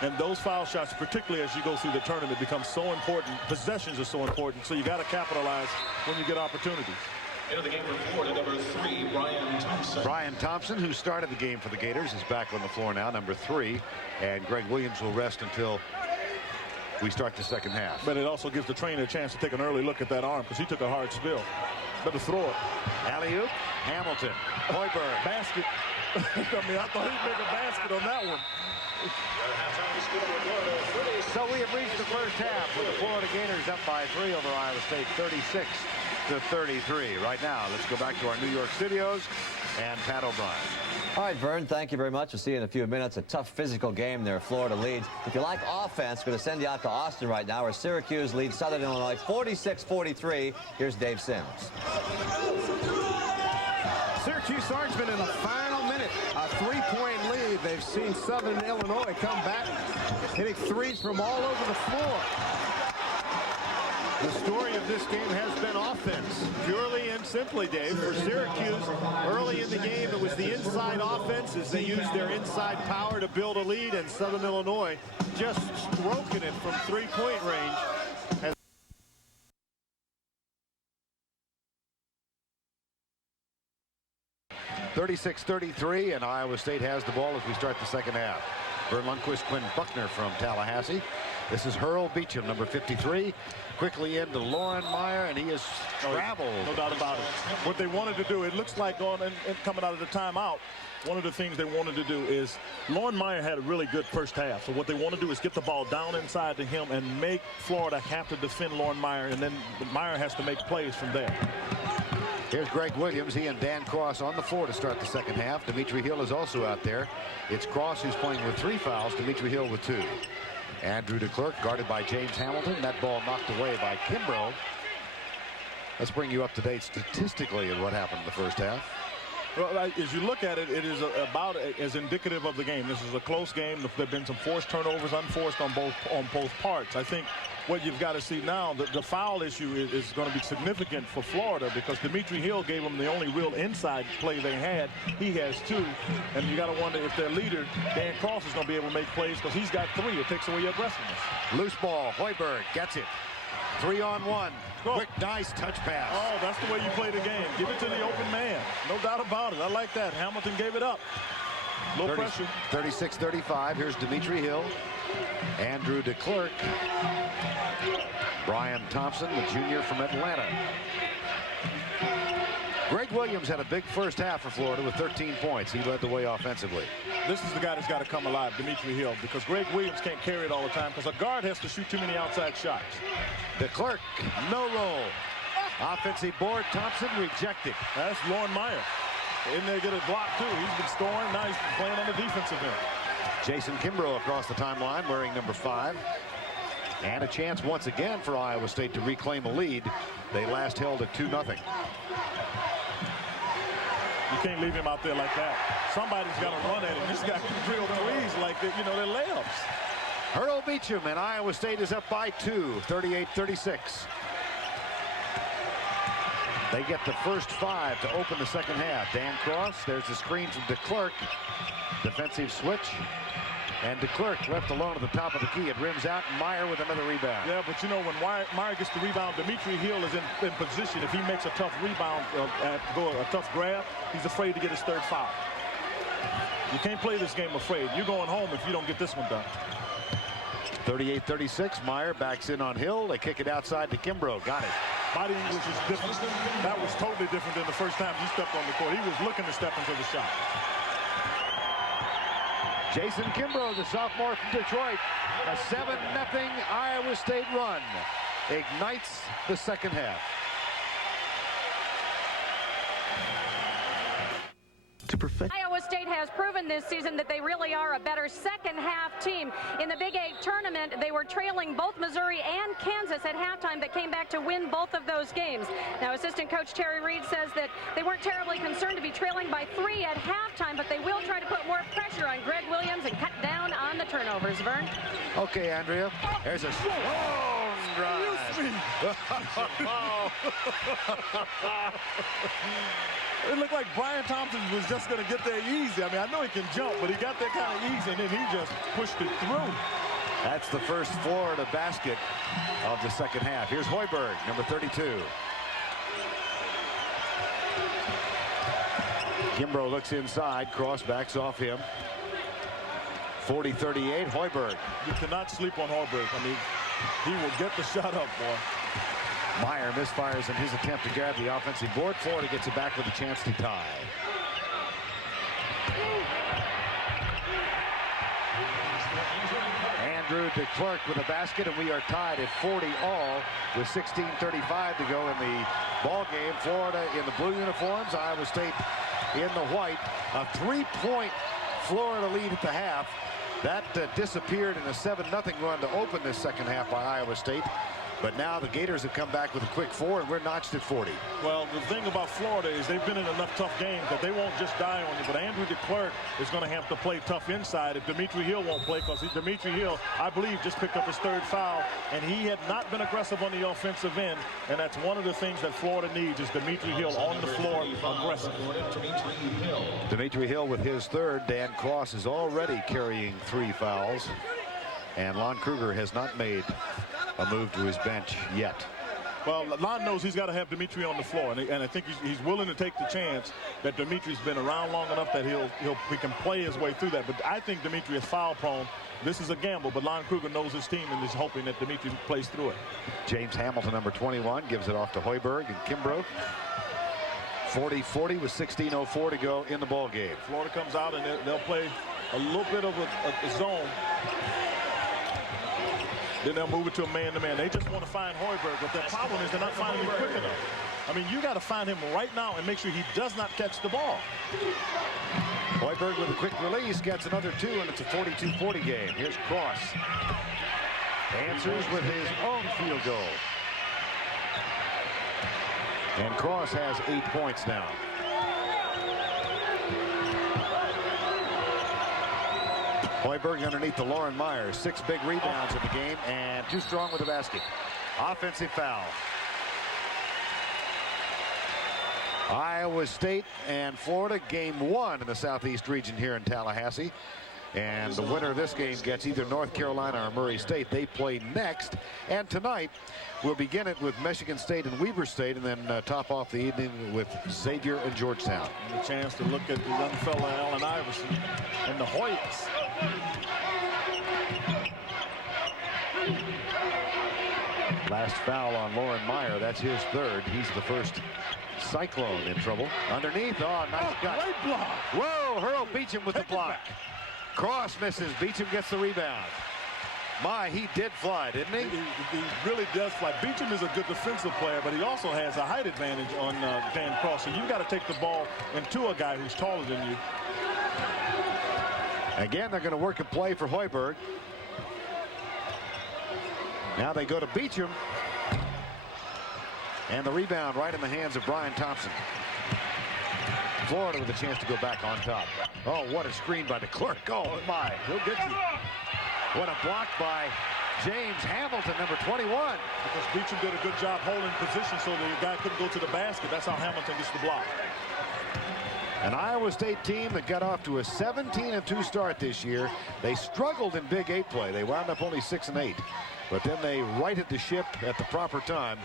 And those foul shots, particularly as you go through the tournament, become so important. Possessions are so important. So you got to capitalize when you get opportunities. Into the game for Florida, number 3, Brian Thompson. Brian Thompson, who started the game for the Gators, is back on the floor now, number 3. And Greg Williams will rest until we start the second half. But it also gives the trainer a chance to take an early look at that arm, because he took a hard spill. Better throw it. Alley-oop. Hamilton. Hoiberg. Basket. I mean, I thought he'd make a basket on that one. So we have reached the first half with the Florida Gators up by 3 over Iowa State, 36-33. Right now, let's go back to our New York studios and Pat O'Brien. All right, Verne, thank you very much. We'll see you in a few minutes. A tough physical game there. Florida leads. If you like offense, we're going to send you out to Austin right now, where Syracuse leads Southern Illinois 46-43. Here's Dave Sims. Syracuse Orangemen in the final minute. A 3-point lead. They've seen Southern Illinois come back, hitting threes from all over the floor. The story of this game has been offense, purely and simply, Dave. For Syracuse, early in the game, it was the inside offense as they used their inside power to build a lead, and Southern Illinois just stroking it from three-point range. 36-33, and Iowa State has the ball as we start the second half. Verne, Lundquist, Quinn, Buckner from Tallahassee. This is Hurl, Beechum, number 53. Quickly into Loren, Meyer, and he has traveled. No doubt about it. What they wanted to do, it looks like on and coming out of the timeout, one of the things they wanted to do is Loren Meyer had a really good first half. So what they want to do is get the ball down inside to him and make Florida have to defend Loren Meyer, and then Meyer has to make plays from there. Here's Greg Williams. He and Dan Cross on the floor to start the second half. Dametri Hill is also out there. It's Cross who's playing with 3 fouls. Dametri Hill with 2. Andrew DeClercq guarded by James Hamilton. That ball knocked away by Kimbrough. Let's bring you up to date statistically at what happened in the first half. Well, as you look at it, it is about as indicative of the game. This is a close game. There have been some forced turnovers, unforced on both parts. I think what you've got to see now, the foul issue is going to be significant for Florida, because Dametri Hill gave them the only real inside play they had. He has 2, and you got to wonder if their leader, Dan Cross, is going to be able to make plays, because he's got 3. It takes away your aggressiveness. Loose ball. Hoiberg gets it. 3-on-1. Quick, nice touch pass. Oh, that's the way you play the game. Give it to the open man. No doubt about it. I like that. Hamilton gave it up. Low pressure. 36-35. Here's Dametri Hill. Andrew DeClercq. Brian Thompson, the junior from Atlanta. Greg Williams had a big first half for Florida with 13 points. He led the way offensively. This is the guy that's got to come alive, Dametri Hill, because Greg Williams can't carry it all the time, because a guard has to shoot too many outside shots. DeClercq, no roll. Offensive board, Thompson rejected. That's Loren Meyer. In there, get a block too. He's been scoring. Now he's playing on the defensive end. Jason Kimbrough across the timeline wearing number 5. And a chance once again for Iowa State to reclaim a lead. They last held at 2-0. You can't leave him out there like that. Somebody's got to run at him. This guy can drill threes like they're layups. Hurl Beechum, and Iowa State is up by 2, 38-36. They get the first 5 to open the second half. Dan Cross, there's the screen from DeClercq. Defensive switch. And DeClercq left alone at the top of the key. It rims out, and Meyer with another rebound. Yeah, but you know, when Meyer gets the rebound, Dametri Hill is in position. If he makes a tough rebound, a tough grab, he's afraid to get his 3rd foul. You can't play this game afraid. You're going home if you don't get this one done. 38-36. Meyer backs in on Hill. They kick it outside to Kimbrough. Got it. Body English is different. That was totally different than the first time he stepped on the court. He was looking to step into the shot. Jason Kimbrough, the sophomore from Detroit. A 7-0 Iowa State run ignites the second half. Iowa State has proven this season that they really are a better second half team. In the Big 8 tournament, they were trailing both Missouri and Kansas at halftime, but came back to win both of those games. Now, assistant coach Terry Reed says that they weren't terribly concerned to be trailing by 3 at halftime, but they will try to put more pressure on Greg Williams and cut down on the turnovers. Verne? Okay, Andrea. There's a strong drive. It looked like Brian Thompson was just going to get there easy. I mean, I know he can jump, but he got there kind of easy, and then he just pushed it through. That's the first Florida basket of the second half. Here's Hoiberg, number 32. Kimbrough looks inside. Cross backs off him. 40-38, Hoiberg. You cannot sleep on Hoiberg. I mean, he will get the shot up, boy. Meyer misfires in his attempt to grab the offensive board. Florida gets it back with a chance to tie. Andrew DeClercq with a basket, and we are tied at 40 all with 16:35 to go in the ball game. Florida in the blue uniforms, Iowa State in the white. A 3-point Florida lead at the half. That disappeared in a 7-0 run to open this second half by Iowa State. But now the Gators have come back with a quick 4, and we're notched at 40. Well, the thing about Florida is they've been in enough tough games that they won't just die on you. But Andrew DeClercq is going to have to play tough inside if Dametri Hill won't play, because Dametri Hill, I believe, just picked up his 3rd foul, and he had not been aggressive on the offensive end. And that's one of the things that Florida needs is Dametri Hill on the floor aggressive. Dametri Hill with his 3rd. Dan Cross is already carrying 3 fouls. And Lon Kruger has not made a move to his bench yet. Well, Lon knows he's got to have Dametri on the floor, and I think he's willing to take the chance that Demetri's been around long enough that he can play his way through that. But I think Dametri is foul prone. This is a gamble, but Lon Kruger knows his team and is hoping that Dametri plays through it. James Hamilton, number 21, gives it off to Hoiberg and Kimbrough. 40-40 with 16:04 to go in the ball game. Florida comes out and they'll play a little bit of a zone. Then they'll move it to a man-to-man. They just want to find Hoiberg, but their problem is they're not finding him quick enough. I mean, you got to find him right now and make sure he does not catch the ball. Hoiberg with a quick release gets another 2, and it's a 42-40 game. Here's Cross. Answers with his own field goal. And Cross has 8 points now. Hoiberg underneath the Loren Meyer. 6 big rebounds in the game, and too strong with the basket. Offensive foul. Iowa State and Florida, game 1 in the Southeast region here in Tallahassee. And the winner of this game gets either North Carolina or Murray State. They play next. And tonight, we'll begin it with Michigan State and Weber State, and then top off the evening with Xavier and Georgetown. And a chance to look at the young fella, Allen Iverson, and the Hoyts. Last foul on Loren Meyer. That's his 3rd. He's the first Cyclone in trouble. Underneath. Oh, nice cut. Great block. Whoa, Hurl Beechum with the block. Cross misses. Beechum gets the rebound. My, he did fly, didn't he? He really does fly. Beechum is a good defensive player, but he also has a height advantage on Dan Cross. So you got to take the ball into a guy who's taller than you. Again, they're going to work a play for Hoiberg. Now they go to Beechum. And the rebound right in the hands of Brian Thompson. Florida with a chance to go back on top. Oh, what a screen by DeClercq. Oh, my. He'll get you. What a block by James Hamilton, number 21. Because Beecham did a good job holding position so the guy couldn't go to the basket. That's how Hamilton gets the block. An Iowa State team that got off to a 17-2 start this year. They struggled in Big 8 play. They wound up only 6-8. But then they righted the ship at the proper time.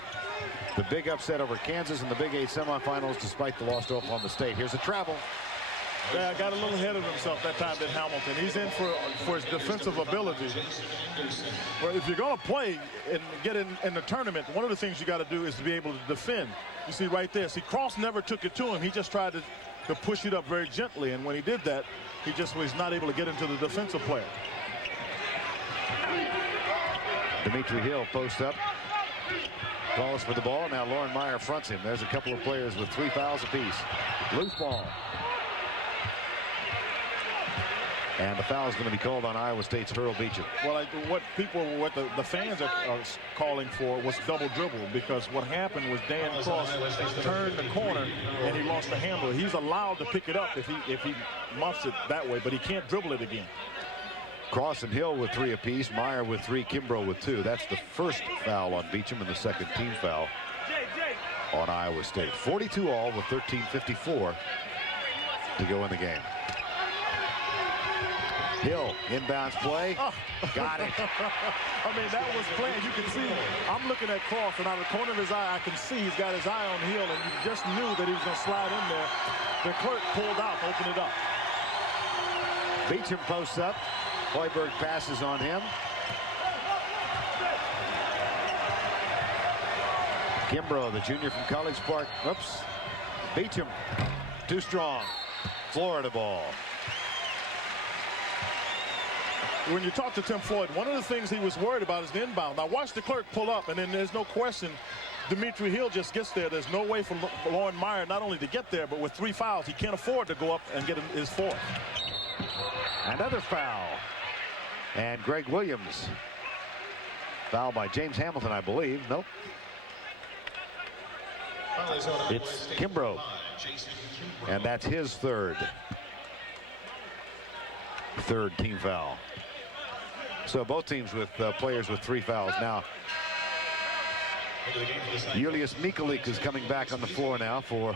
The big upset over Kansas in the Big 8 semifinals, despite the loss to Oklahoma State. Here's a travel. Yeah, got a little ahead of himself that time than Hamilton. He's in for his defensive ability. Well, if you're going to play and get in the tournament, one of the things you got to do is to be able to defend. You see right there. See, Cross never took it to him. He just tried to push it up very gently, and when he did that, he just was not able to get into the defensive player. Dametri Hill posts up. Calls for the ball. Now Loren Meyer fronts him. There's a couple of players with 3 fouls apiece. Loose ball. And the foul is going to be called on Iowa State's Hurl Beechum. Well, what the fans are calling for was double dribble, because what happened was Dan Cross turned the corner and he lost the handle. He's allowed to pick it up if he muffs it that way, but he can't dribble it again. Cross and Hill with 3 apiece. Meyer with 3. Kimbrough with 2. That's the first foul on Beechum and the second team foul on Iowa State. 42 all with 13:54 to go in the game. Hill, inbounds play. Oh. Got it. I mean, that was planned. You can see, I'm looking at Cross, and out of the corner of his eye, I can see he's got his eye on Hill, and you just knew that he was going to slide in there. DeClercq pulled out to open it up. Beechum posts up. Hoiberg passes on him. Kimbrough, the junior from College Park. Oops. Beechum, too strong. Florida ball. when you talk to Tim Floyd, one of the things he was worried about is the inbound. Now watch DeClercq pull up, and then there's no question Dametri Hill just gets there. There's no way for Loren Meyer not only to get there, but with 3 fouls, he can't afford to go up and get his 4th. Another foul. And Greg Williams. Foul by James Hamilton, I believe. Nope. It's Kimbrough. And that's his 3rd team foul. So both teams with players with 3 fouls. Now, Julius Michalik is coming back on the floor now for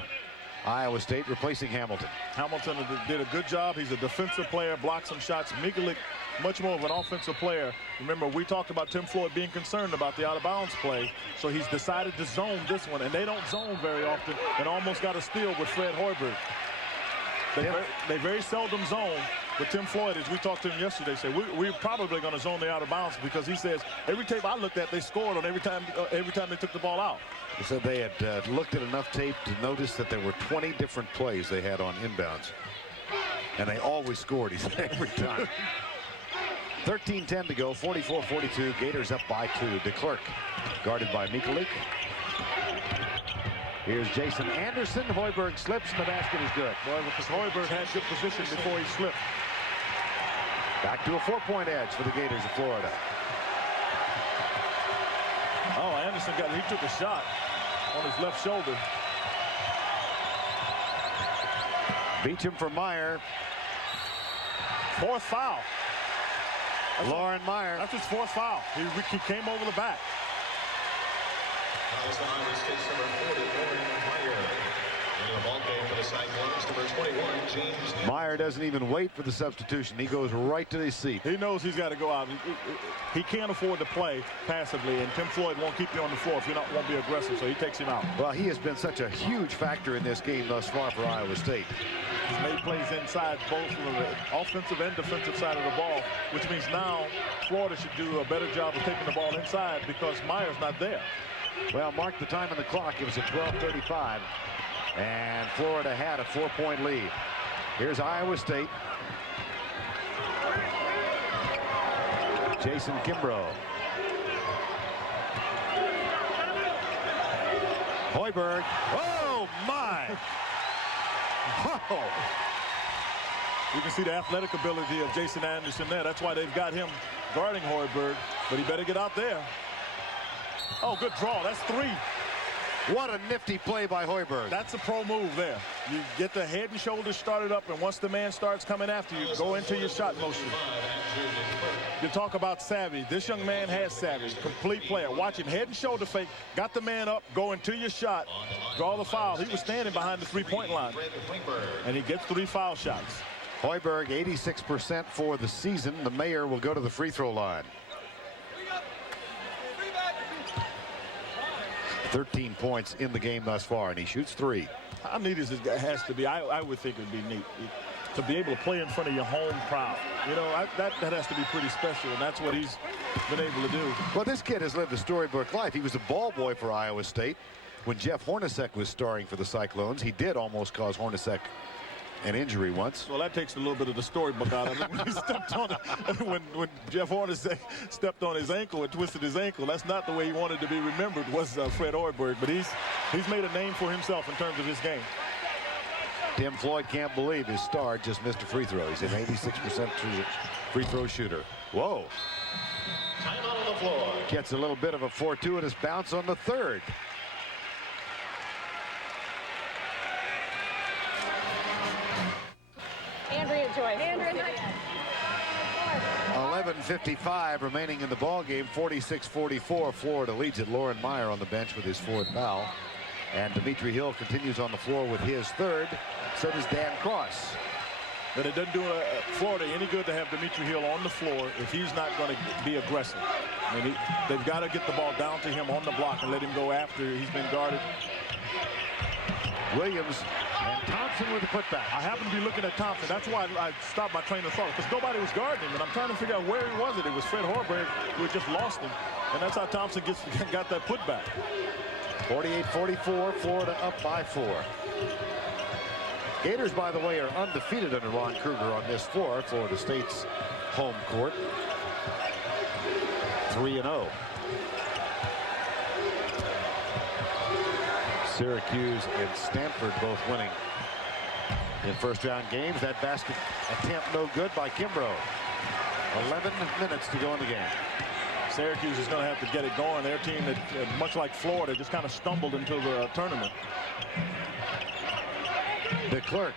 Iowa State, replacing Hamilton. Hamilton did a good job. He's a defensive player, blocked some shots. Michalik, much more of an offensive player. Remember, we talked about Tim Floyd being concerned about the out-of-bounds play, so he's decided to zone this one, and they don't zone very often, and almost got a steal with Fred Hoiberg. They very seldom zone, but Tim Floyd, as we talked to him yesterday, said we're probably going to zone the out-of-bounds because he says every tape I looked at, they scored on every time they took the ball out. He said they had looked at enough tape to notice that there were 20 different plays they had on inbounds, and they always scored, he said, every time. 13:10 to go, 44-42. Gators up by 2. DeClercq guarded by Michalik. Here's Jason Anderson. Hoiberg slips, and the basket is good. Boy, because Hoiberg had good position before he slipped. Back to a 4-point edge for the Gators of Florida. Oh, Anderson he took a shot on his left shoulder. Beechum for Meyer. 4th foul. Loren Meyer. That's his 4th foul. He came over the back. That was the Iowa State's number 40, Loren Meyer. In the ball game for the Cyclones, number 21, James. Meyer doesn't even wait for the substitution. He goes right to his seat. He knows he's got to go out. He can't afford to play passively, and Tim Floyd won't keep you on the floor if you won't be aggressive, so he takes him out. Well, he has been such a huge factor in this game thus far for Iowa State. He's made plays inside both from the offensive and defensive side of the ball, which means now Florida should do a better job of taking the ball inside because Meyer's not there. Well, mark the time on the clock. It was at 12:35, and Florida had a 4-point lead. Here's Iowa State. Jason Kimbrough. Hoiberg. Oh, my. Oh. You can see the athletic ability of Jason Anderson there. That's why they've got him guarding Hoiberg, but he better get out there. Oh, good draw. That's 3. What a nifty play by Hoiberg. That's a pro move there. You get the head and shoulders started up, and once the man starts coming after you, go into your shot motion. You talk about savvy. This young man has savvy. Complete player. Watch him head and shoulder fake. Got the man up, go into your shot, draw the foul. He was standing behind the 3-point line, and he gets 3 foul shots. Hoiberg, 86% for the season. The Meyer will go to the free throw line. 13 points in the game thus far, and he shoots 3. How neat is this guy? Has to be. I would think it would be neat to be able to play in front of your home crowd. You know, that has to be pretty special, and that's what he's been able to do. Well, this kid has lived a storybook life. He was a ball boy for Iowa State. When Jeff Hornacek was starring for the Cyclones, he did almost cause Hornacek an injury once. Well, that takes a little bit of the storybook out of it. When he stepped on it, when Jeff Hornacek stepped on his ankle and twisted his ankle, that's not the way he wanted to be remembered, was Fred Hoiberg. But he's made a name for himself in terms of his game. Tim Floyd can't believe his star just missed a free throw. He's an 86% free throw shooter. Whoa. Timeout on the floor. Gets a little bit of a fortuitous bounce on the 3rd. Andrea, Joyce. Andrea. 11:55 remaining in the ball game. 46-44. Florida leads it. Loren Meyer on the bench with his 4th foul. And Dametri Hill continues on the floor with his 3rd. So does Dan Cross. But it doesn't do Florida any good to have Dametri Hill on the floor if he's not going to be aggressive. I mean, they've got to get the ball down to him on the block and let him go after he's been guarded. Williams and Thompson with the putback. I happen to be looking at Thompson. That's why I stopped my train of thought, because nobody was guarding him, and I'm trying to figure out where he was. It was Fred Hoiberg who had just lost him, and that's how Thompson got that putback. 48-44, Florida up by 4. Gators, by the way, are undefeated under Ron Kruger on this floor, Florida State's home court. 3-0. Syracuse and Stanford both winning in first-round games. That basket attempt no good by Kimbrough. 11 minutes to go in the game. Syracuse is going to have to get it going. Their team, that, much like Florida, just kind of stumbled into the tournament. DeClercq.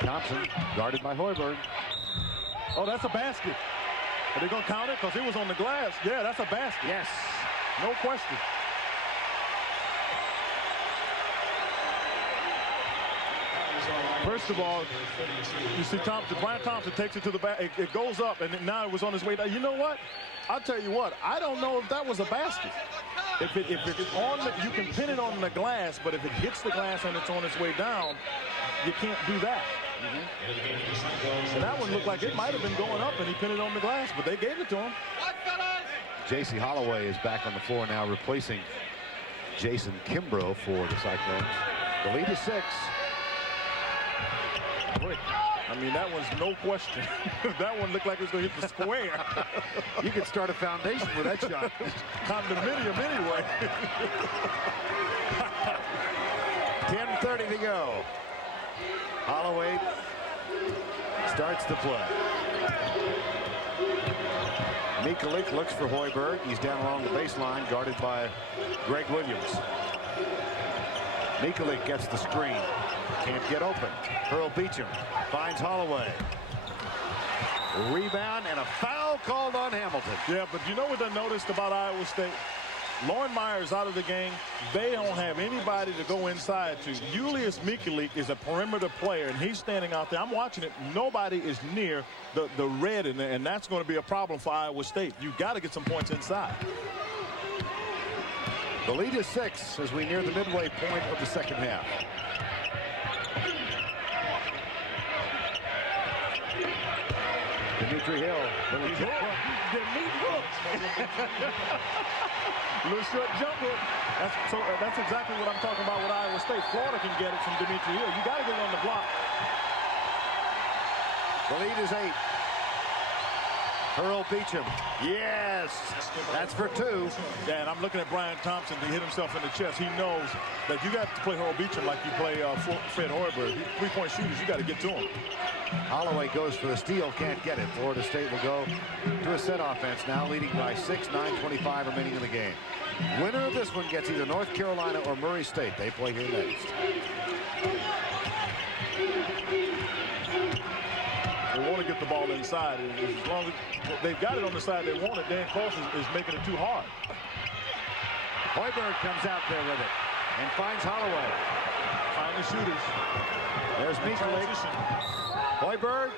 Thompson guarded by Hoiberg. Oh, that's a basket. Are they going to count it? Because it was on the glass. Yeah, that's a basket. Yes. No question. First of all, you see Brian Thompson takes it to the back. It goes up, and now it was on his way down. You know what? I'll tell you what. I don't know if that was a basket. If it's on the, you can pin it on the glass, but if it hits the glass and it's on its way down, you can't do that. So that one looked like it might have been going up, and he pinned it on the glass, but they gave it to him. Jacy Hollaway is back on the floor now, replacing Jason Kimbrough for the Cyclones. The lead is 6. I mean, that was no question. That one looked like it was going to hit the square. You could start a foundation with that shot. Condominium anyway. 10:30 to go. Holloway starts the play. Michalik looks for Hoiberg. He's down along the baseline, guarded by Greg Williams. Michalik gets the screen. Can't get open. Hurl Beechum finds Holloway. Rebound and a foul called on Hamilton. Yeah, but you know what I noticed about Iowa State? Loren Meyer's out of the game. They don't have anybody to go inside to. Julius Michalik is a perimeter player, and he's standing out there. I'm watching it. Nobody is near the red in there, and that's going to be a problem for Iowa State. You've got to get some points inside. The lead is 6 as we near the midway point of the second half. Dametri Hill. Little short jump hook. That's exactly what I'm talking about with Iowa State. Florida can get it from Dametri Hill. You got to get it on the block. The lead is 8. Hurl Beechum. Yes, that's for 2. Yeah, and I'm looking at Brian Thompson to hit himself in the chest. He knows that you got to play Hurl Beechum like you play Fred Hoiberg. 3-point shooters, you got to get to him. Holloway goes for the steal, can't get it. Florida State will go to a set offense now, leading by 6, 9:25 remaining in the game. Winner of this one gets either North Carolina or Murray State. They play here next. They want to get the ball inside. As long as they've got it on the side they want it, Dan Cross is making it too hard. Hoiberg comes out there with it and finds Holloway. Find the shooters. There's Michalik. Hoiberg,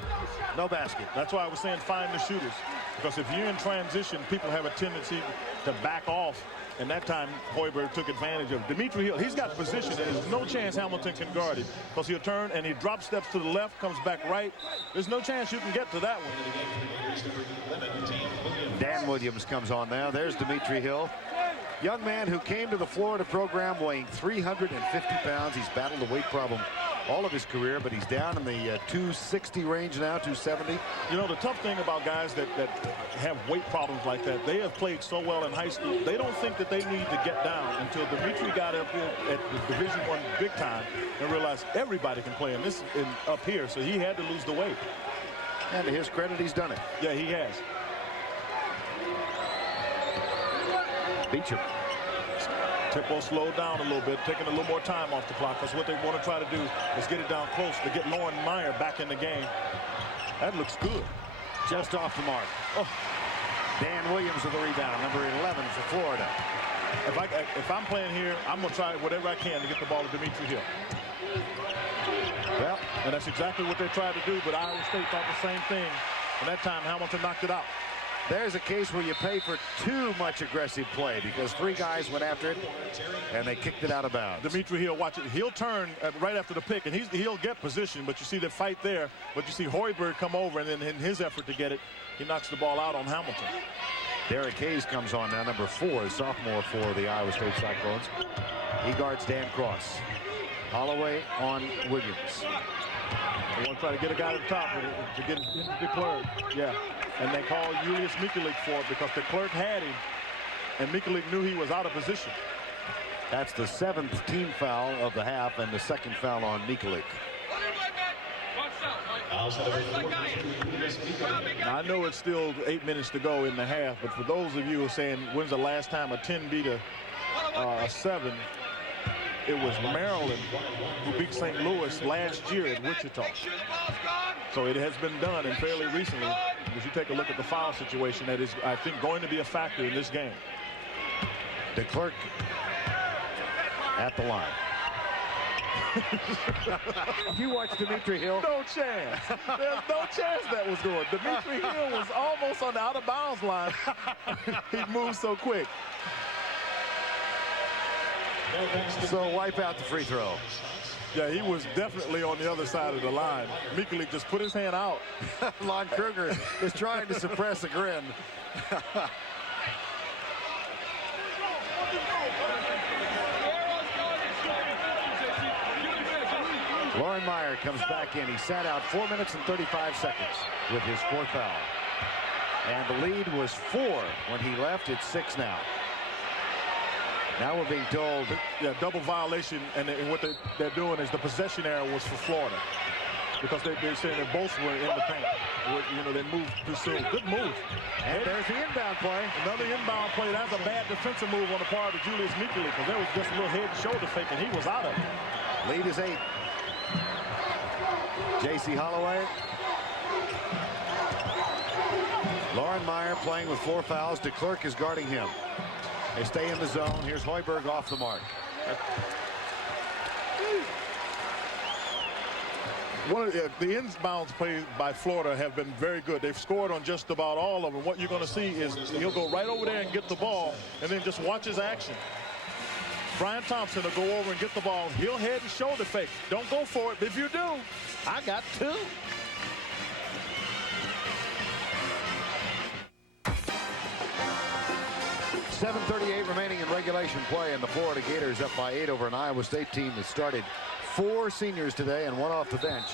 no basket. That's why I was saying find the shooters. Because if you're in transition, people have a tendency to back off. And that time, Hoiberg took advantage of Dametri Hill. He's got position. There's no chance Hamilton can guard it. Because he'll turn and he drop steps to the left, comes back right. There's no chance you can get to that one. Dan Williams comes on now. There's Dametri Hill. Young man who came to the Florida program weighing 350 pounds. He's battled a weight problem all of his career, but he's down in the 260 range now, 270. You know, the tough thing about guys that have weight problems like that, they have played so well in high school, they don't think that they need to get down until Dametri got up here at the Division I big time and realized everybody can play up here, so he had to lose the weight. And to his credit, he's done it. Yeah, he has. Beechum. Tempo slowed down a little bit, taking a little more time off the clock, because what they want to try to do is get it down close to get Loren Meyer back in the game. That looks good. Just off the mark. Oh. Dan Williams with the rebound, number 11 for Florida. If I'm playing here, I'm going to try whatever I can to get the ball to Dametri Hill. Well, and that's exactly what they tried to do, but Iowa State thought the same thing. And that time, Hamilton knocked it out. There's a case where you pay for too much aggressive play because 3 guys went after it and they kicked it out of bounds. Dametri Hill, watch it. He'll turn right after the pick, and he'll get position, but you see the fight there. But you see Hoiberg come over, and then in his effort to get it, he knocks the ball out on Hamilton. Derrick Hayes comes on now, number 4, sophomore for the Iowa State Cyclones. He guards Dan Cross. Holloway on Williams. They want to try to get a guy at the top to get into DeClercq. Yeah. And they called Julius Michalik for it because DeClercq had him, and Michalik knew he was out of position. That's the 7th team foul of the half and the 2nd foul on Michalik. Now, I know it's still 8 minutes to go in the half, but for those of you who are saying when's the last time a 10 beat a 7, it was Maryland who beat St. Louis last year at Wichita. So it has been done, and fairly recently. As you take a look at the foul situation, that is, I think, going to be a factor in this game. DeClercq at the line. You watch Dametri Hill. No chance. There's no chance that was good. Dametri Hill was almost on the out of bounds line. He moved so quick. So wipe out the free throw. Yeah, he was definitely on the other side of the line. Michalik just put his hand out. Lon Kruger is trying to suppress a grin. Loren Meyer comes back in. He sat out 4 minutes and 35 seconds with his 4th foul. And the lead was 4 when he left. It's 6 now. Now we're being told. Yeah, double violation, and what they're doing is the possession error was for Florida. Because they're saying they both were in the paint. You know, they moved too soon. Good move. And there's the inbound play. Another inbound play. That's a bad defensive move on the part of Julius Michalik, because there was just a little head and shoulder fake, and he was out of it. Lead is 8. Jacy Hollaway. Loren Meyer playing with 4 fouls. DeClercq is guarding him. They stay in the zone. Here's Hoiberg off the mark. The inbounds plays by Florida have been very good. They've scored on just about all of them. What you're going to see is he'll go right over there and get the ball, and then just watch his action. Brian Thompson will go over and get the ball. He'll head and shoulder fake. Don't go for it. If you do, I got 2. .738 remaining in regulation play, and the Florida Gators up by 8 over an Iowa State team that started 4 seniors today and 1 off the bench.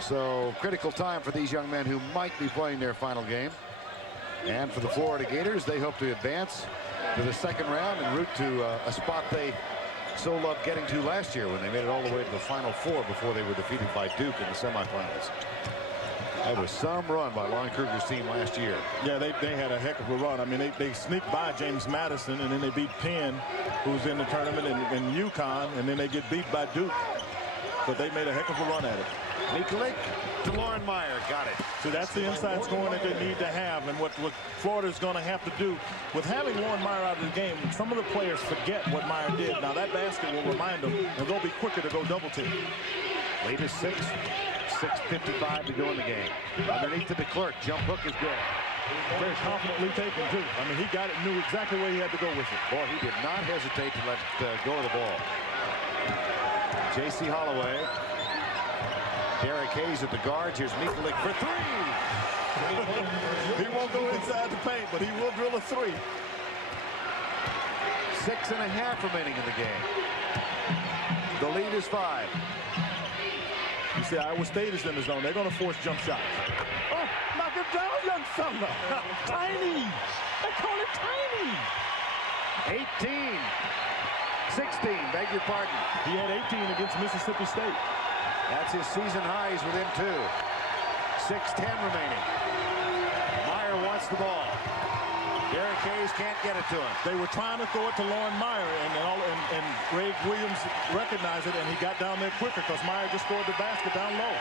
So critical time for these young men who might be playing their final game. And for the Florida Gators, they hope to advance to the 2nd round and route to a spot they so loved getting to last year when they made it all the way to the Final 4 before they were defeated by Duke in the semifinals. That was some run by Lon Kruger's team last year. Yeah, they had a heck of a run. I mean, they sneaked by James Madison, and then they beat Penn, who's in the tournament, and UConn, and then they get beat by Duke. But they made a heck of a run at it. Michalik to Loren Meyer. Got it. So that's the inside scoring that they need to have, and what Florida's going to have to do with having Loren Meyer out of the game. Some of the players forget what Meyer did. Now that basket will remind them, and they'll be quicker to go double team. Lead is 6. 6:55 to go in the game. Underneath the DeClercq. Jump hook is good. Very confidently taken, too. I mean, he got it, knew exactly where he had to go with it. Boy, he did not hesitate to let go of the ball. Jacy Hollaway. Derrick Hayes at the guards. Here's Michalik for 3. He won't go inside the paint, but he will drill a 3. 6.5 remaining in the game. The lead is 5. You see, Iowa State is in the zone. They're going to force jump shots. Oh, knock it down, young fella. Tiny. They call it tiny. 18. 16, beg your pardon. He had 18 against Mississippi State. That's his season highs within 2. 6:10 remaining. Meyer wants the ball. Derrick Hayes can't get it to him. They were trying to throw it to Loren Meyer, and Greg Williams recognized it, and he got down there quicker because Meyer just scored the basket down low.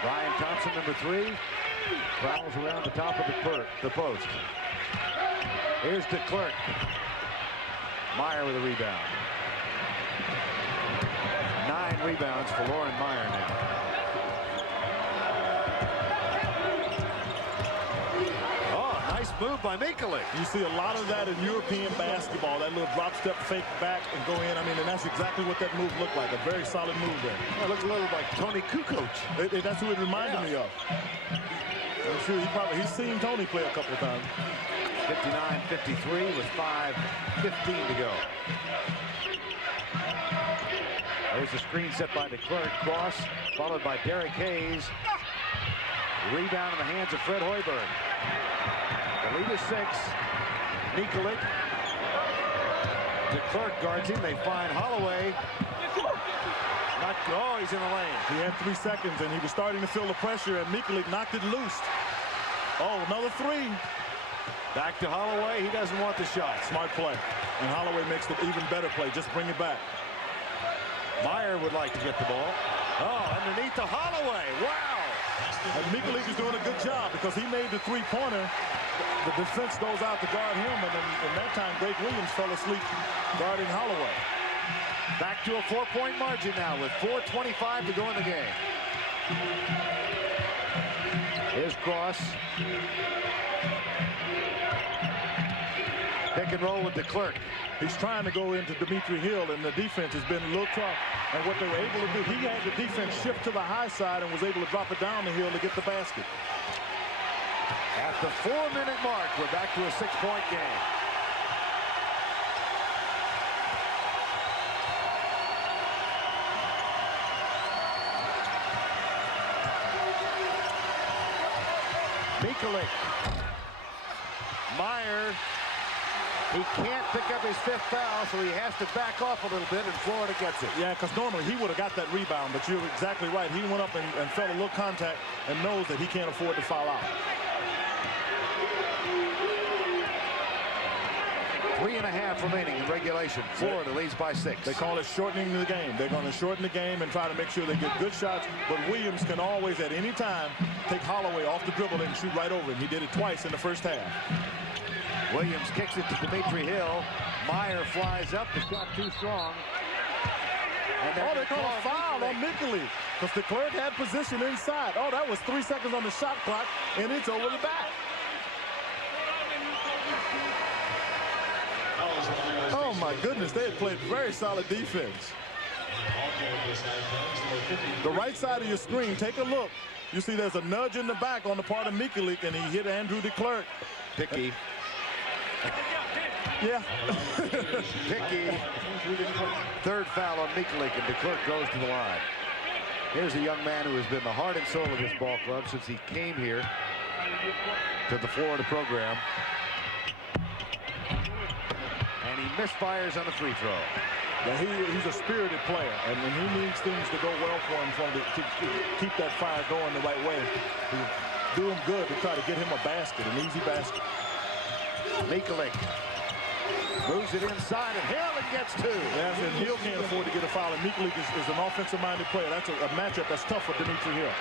Brian Thompson, number 3, prowls around the top of the post. Here's DeClercq. Meyer with a rebound. 9 rebounds for Loren Meyer now. Nice move by Michalik. You see a lot of that in European basketball, that little drop step fake back and go in. I mean, and that's exactly what that move looked like, a very solid move there. It looked a little like Tony Kukoc. That's who it reminded me of. I'm sure he's seen Tony play a couple of times. 59-53 with 5:15 to go. There's the screen set by DeClercq. Cross, followed by Derrick Hayes. Rebound in the hands of Fred Hoiberg. The lead is 6. Michalik. DeClercq guards him. They find Hollaway. Oh, he's in the lane. He had 3 seconds, and he was starting to feel the pressure, and Michalik knocked it loose. Oh, another 3. Back to Hollaway. He doesn't want the shot. Smart play. And Hollaway makes the even better play. Just bring it back. Meyer would like to get the ball. Oh, underneath to Hollaway. Wow. And Michalik is doing a good job because he made the 3-pointer. The defense goes out to guard him, and then in that time, Greg Williams fell asleep guarding Hollaway. Back to a 4-point margin now with 4:25 to go in the game. Here's Cross. Pick and roll with DeClercq. He's trying to go into Dametri Hill, and the defense has been a little tough. And what they were able to do, he had the defense shift to the high side and was able to drop it down the hill to get the basket. At the 4-minute mark, we're back to a 6-point game. Michalik. Meyer. He can't pick up his 5th foul, so he has to back off a little bit, and Florida gets it. Yeah, because normally he would have got that rebound, but you're exactly right. He went up and felt a little contact and knows that he can't afford to foul out. 3.5 remaining in regulation. Florida leads by 6. They call it shortening the game. They're going to shorten the game and try to make sure they get good shots, but Williams can always, at any time, take Hollaway off the dribble and shoot right over him. He did it twice in the first half. Williams kicks it to Dametri Hill. Meyer flies up. The shot too strong. And they call a foul on Michalik because DeClercq had position inside. Oh, that was 3 seconds on the shot clock, and it's over the back. Oh, my goodness. They had played very solid defense. The right side of your screen, take a look. You see there's a nudge in the back on the part of Michalik, and he hit Andrew DeClercq. Picky. Yeah. Picky. 3rd foul on Michalik, and DeClercq goes to the line. Here's a young man who has been the heart and soul of this ball club since he came here to the Florida program. And he misfires on the free throw. Yeah, he's a spirited player, and he needs things to go well for him to keep that fire going the right way. Do him good to try to get him a basket, an easy basket. Michalik moves it inside, and Hill gets 2. Yeah, and Hill can't afford to get a foul, and Michalik is an offensive-minded player. That's a matchup that's tough for Dametri Hill.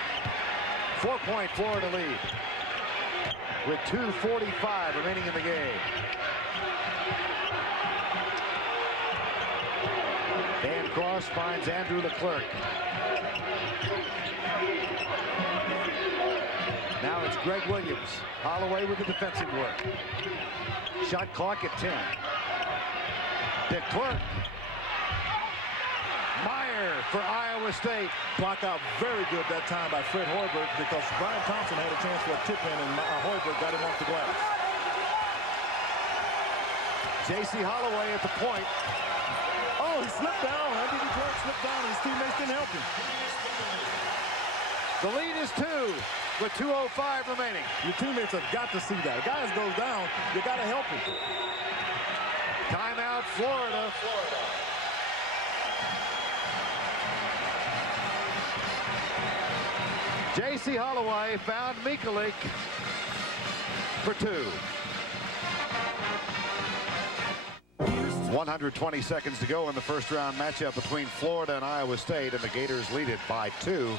4-point Florida lead with 2:45 remaining in the game. Dan Cross finds Andrew DeClercq. Now it's Greg Williams. Hollaway with the defensive work. Shot clock at 10. DeClercq. Meyer for Iowa State. Blocked out very good that time by Fred Hoiberg because Brian Thompson had a chance for a tip-in, and Hoiberg got him off the glass. Jacy Hollaway at the point. Oh, he slipped down. Andrew DeClercq slipped down, and his teammates didn't help him. The lead is 2 with 2:05 remaining. Your teammates have got to see that. A guy goes down, you got to help him. Timeout, Florida. Jacy Hollaway found Michalik for 2. 120 seconds to go in the first round matchup between Florida and Iowa State, and the Gators lead it by 2.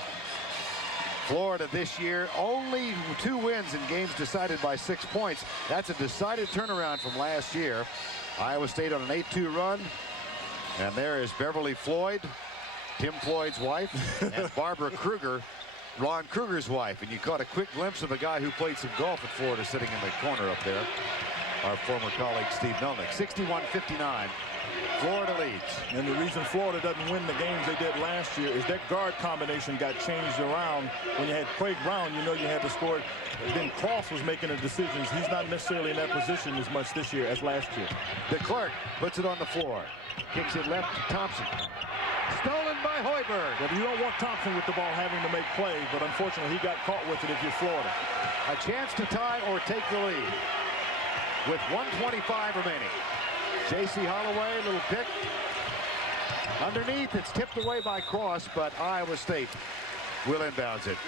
Florida this year only 2 wins in games decided by 6 points. That's a decided turnaround from last year. Iowa State on an 8-2 run, and there is Beverly Floyd, Tim Floyd's wife, and Barbara Kruger, Ron Kruger's wife. And you caught a quick glimpse of the guy who played some golf at Florida sitting in the corner up there, our former colleague Steve Melnick. 61-59. Florida leads. And the reason Florida doesn't win the games they did last year is that guard combination got changed around. When you had Quinn Brown, you know you had to score. Then Cross was making the decisions. He's not necessarily in that position as much this year as last year. DeClercq puts it on the floor. Kicks it left to Thompson. Stolen by Hoiberg. But you don't want Thompson with the ball having to make plays, but unfortunately he got caught with it if you're Florida. A chance to tie or take the lead with 1:25 remaining. Jacy Hollaway, little pick. Underneath, it's tipped away by Cross, but Iowa State will inbounds it.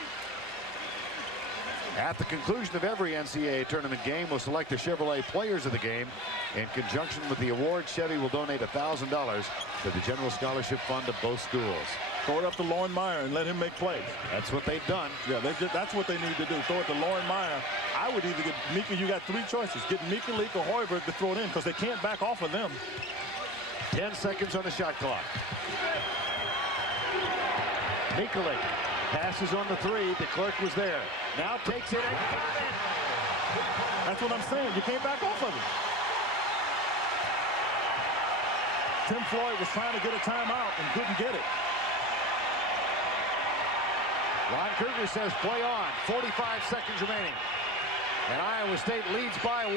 At the conclusion of every NCAA tournament game, we'll select the Chevrolet Players of the Game. In conjunction with the award, Chevy will donate $1,000 to the General Scholarship Fund of both schools. Throw it up to Loren Meyer and let him make plays. That's what they've done. Yeah, that's what they need to do. Throw it to Loren Meyer. I would either get Mika. You got three choices. Get Michalik or Hoiberg to throw it in because they can't back off of them. 10 seconds on the shot clock. Michalik passes on the three. DeClercq was there. Now takes it and got it. That's what I'm saying. You can't back off of it. Tim Floyd was trying to get a timeout and couldn't get it. Ron Kruger says play on. 45 seconds remaining. And Iowa State leads by 1.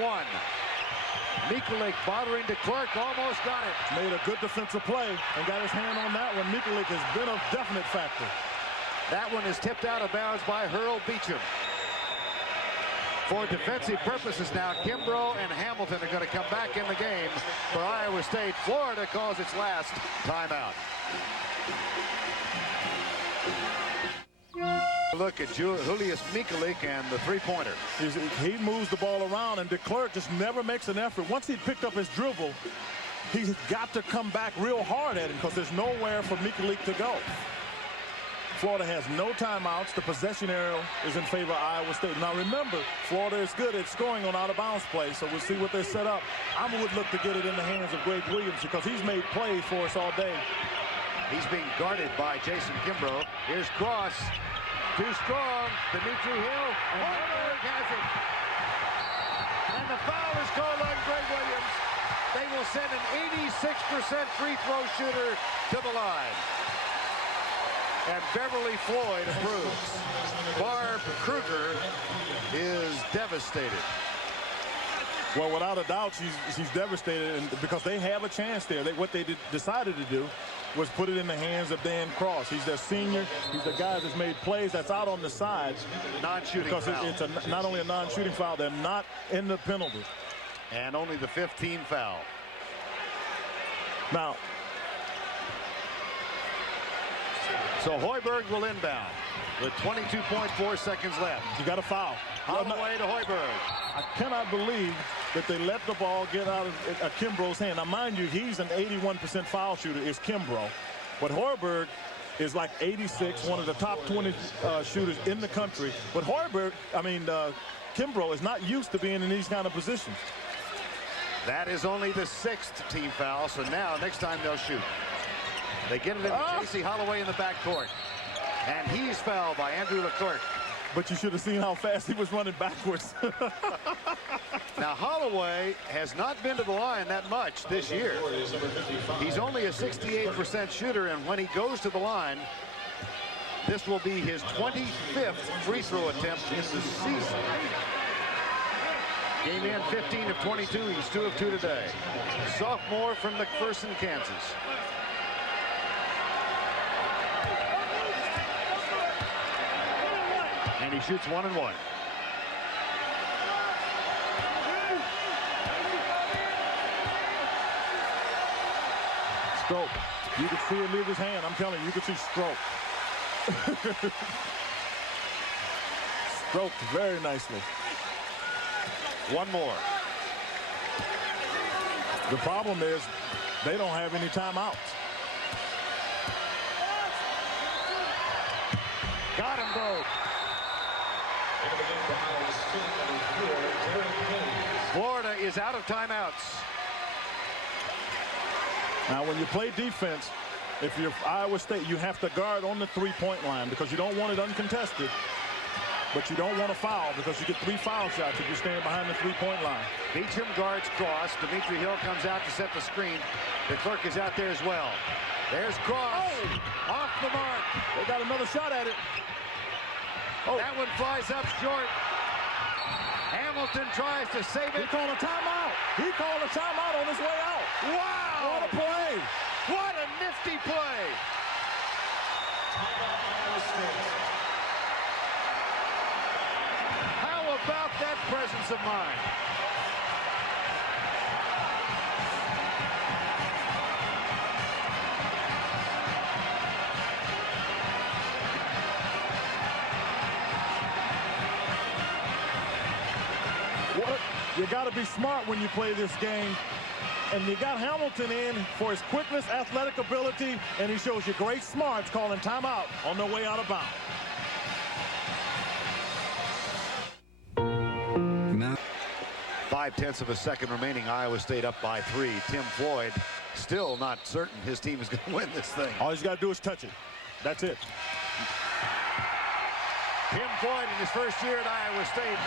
Michalik bothering DeClercq, almost got it. Made a good defensive play and got his hand on that one. Michalik has been a definite factor. That one is tipped out of bounds by Hurl Beechum. For defensive purposes now, Kimbrough and Hamilton are going to come back in the game for Iowa State. Florida calls its last timeout. Look at Julius Michalik and the three-pointer. He moves the ball around, and DeClercq just never makes an effort. Once he picked up his dribble, he's got to come back real hard at him because there's nowhere for Michalik to go. Florida has no timeouts. The possession arrow is in favor of Iowa State. Now remember, Florida is good at scoring on out-of-bounds plays, so we'll see what they set up. I would look to get it in the hands of Greg Williams because he's made plays for us all day. He's being guarded by Jason Kimbrough. Here's Cross. Too strong. Dametri Hill. And Hoiberg has it. And the foul is called on Greg Williams. They will send an 86% free throw shooter to the line. And Beverly Floyd approves. Barb Kruger is devastated. Well, without a doubt, she's devastated, and because they have a chance there. What they decided to do was put it in the hands of Dan Cross. He's their senior. He's the guy that's made plays. That's out on the sides. Non-shooting because foul. It's not only a non-shooting foul, they're not in the penalty. And only the 15th foul. Now, so Hoiberg will inbound with 22.4 seconds left. You got a foul. Hollaway to Hoiberg. I cannot believe that they let the ball get out of Kimbrough's hand. Now, mind you, he's an 81% foul shooter, is Kimbrough. But Hoiberg is like 86, one of the top 20 shooters in the country. But Kimbrough is not used to being in these kind of positions. That is only the 6th team foul, so now next time they'll shoot. They get it in Jacy Hollaway in the backcourt. And he's fouled by Andrew DeClercq. But you should have seen how fast he was running backwards. Now, Hollaway has not been to the line that much this year. He's only a 68% shooter, and when he goes to the line, this will be his 25th free throw attempt in the season. Game in 15 of 22. He's 2 of 2 today. Sophomore from McPherson, Kansas. And he shoots 1 and 1. Stroke. You could see it leave his hand. I'm telling you, you could see stroke. Stroked very nicely. 1 more. The problem is they don't have any timeouts. Got him both. Florida is out of timeouts. Now, when you play defense, if you're Iowa State, you have to guard on the three-point line because you don't want it uncontested. but you don't want to foul because you get 3 foul shots if you're staying behind the three-point line. Beechum guards cross. Dametri Hill comes out to set the screen. DeClercq is out there as well. There's cross. Oh! Off the mark. They got another shot at it. Oh. That one flies up short. Hamilton tries to save it. He called a timeout. He called a timeout on his way out. Wow! What a play. What a nifty play. How about that presence of mind? You got to be smart when you play this game. And you got Hamilton in for his quickness, athletic ability, and he shows you great smarts calling timeout on their way out of bounds. 5/10 of a second remaining. Iowa State up by 3. Tim Floyd still not certain his team is going to win this thing. All he's got to do is touch it. That's it. Tim Floyd in his first year at Iowa State,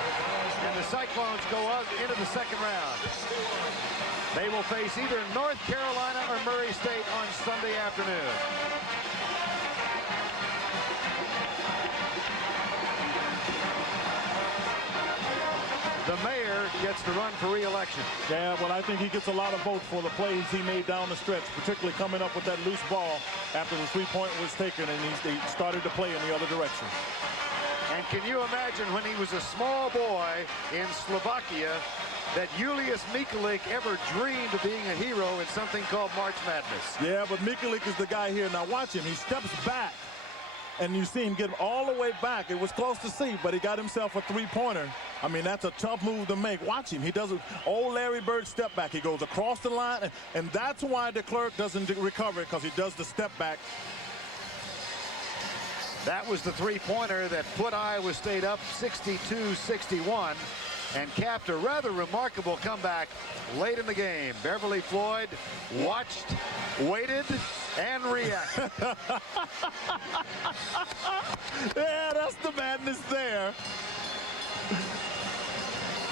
and the Cyclones go up into the second round. They will face either North Carolina or Murray State on Sunday afternoon. The mayor gets to run for re-election. Yeah, well, I think he gets a lot of votes for the plays he made down the stretch, particularly coming up with that loose ball after the three-point was taken and he started to play in the other direction. And can you imagine when he was a small boy in Slovakia that Julius Michalik ever dreamed of being a hero in something called March Madness? Yeah, but Michalik is the guy here. Now watch him. He steps back, and you see him get all the way back. It was close to see, but he got himself a three-pointer. I mean, that's a tough move to make. Watch him. He does an old Larry Bird step back. He goes across the line, and that's why DeClercq doesn't recover it, because he does the step back. That was the three-pointer that put Iowa State up 62-61 and capped a rather remarkable comeback late in the game. Beverly Floyd watched, waited, and reacted. Yeah, that's the madness there.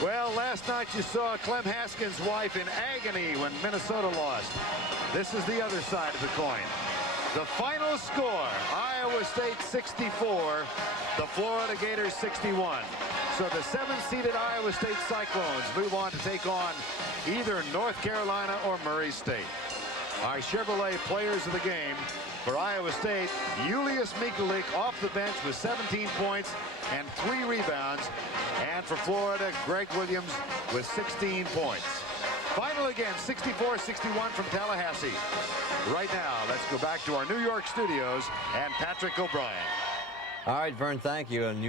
Well, last night you saw Clem Haskins' wife in agony when Minnesota lost. This is the other side of the coin. The final score, Iowa State 64, the Florida Gators 61. So the 7th-seeded Iowa State Cyclones move on to take on either North Carolina or Murray State. Our Chevrolet players of the game for Iowa State, Julius Michalik off the bench with 17 points and 3 rebounds. And for Florida, Greg Williams with 16 points. Final again, 64-61 from Tallahassee. Right now, let's go back to our New York studios and Patrick O'Brien. All right, Verne, thank you. And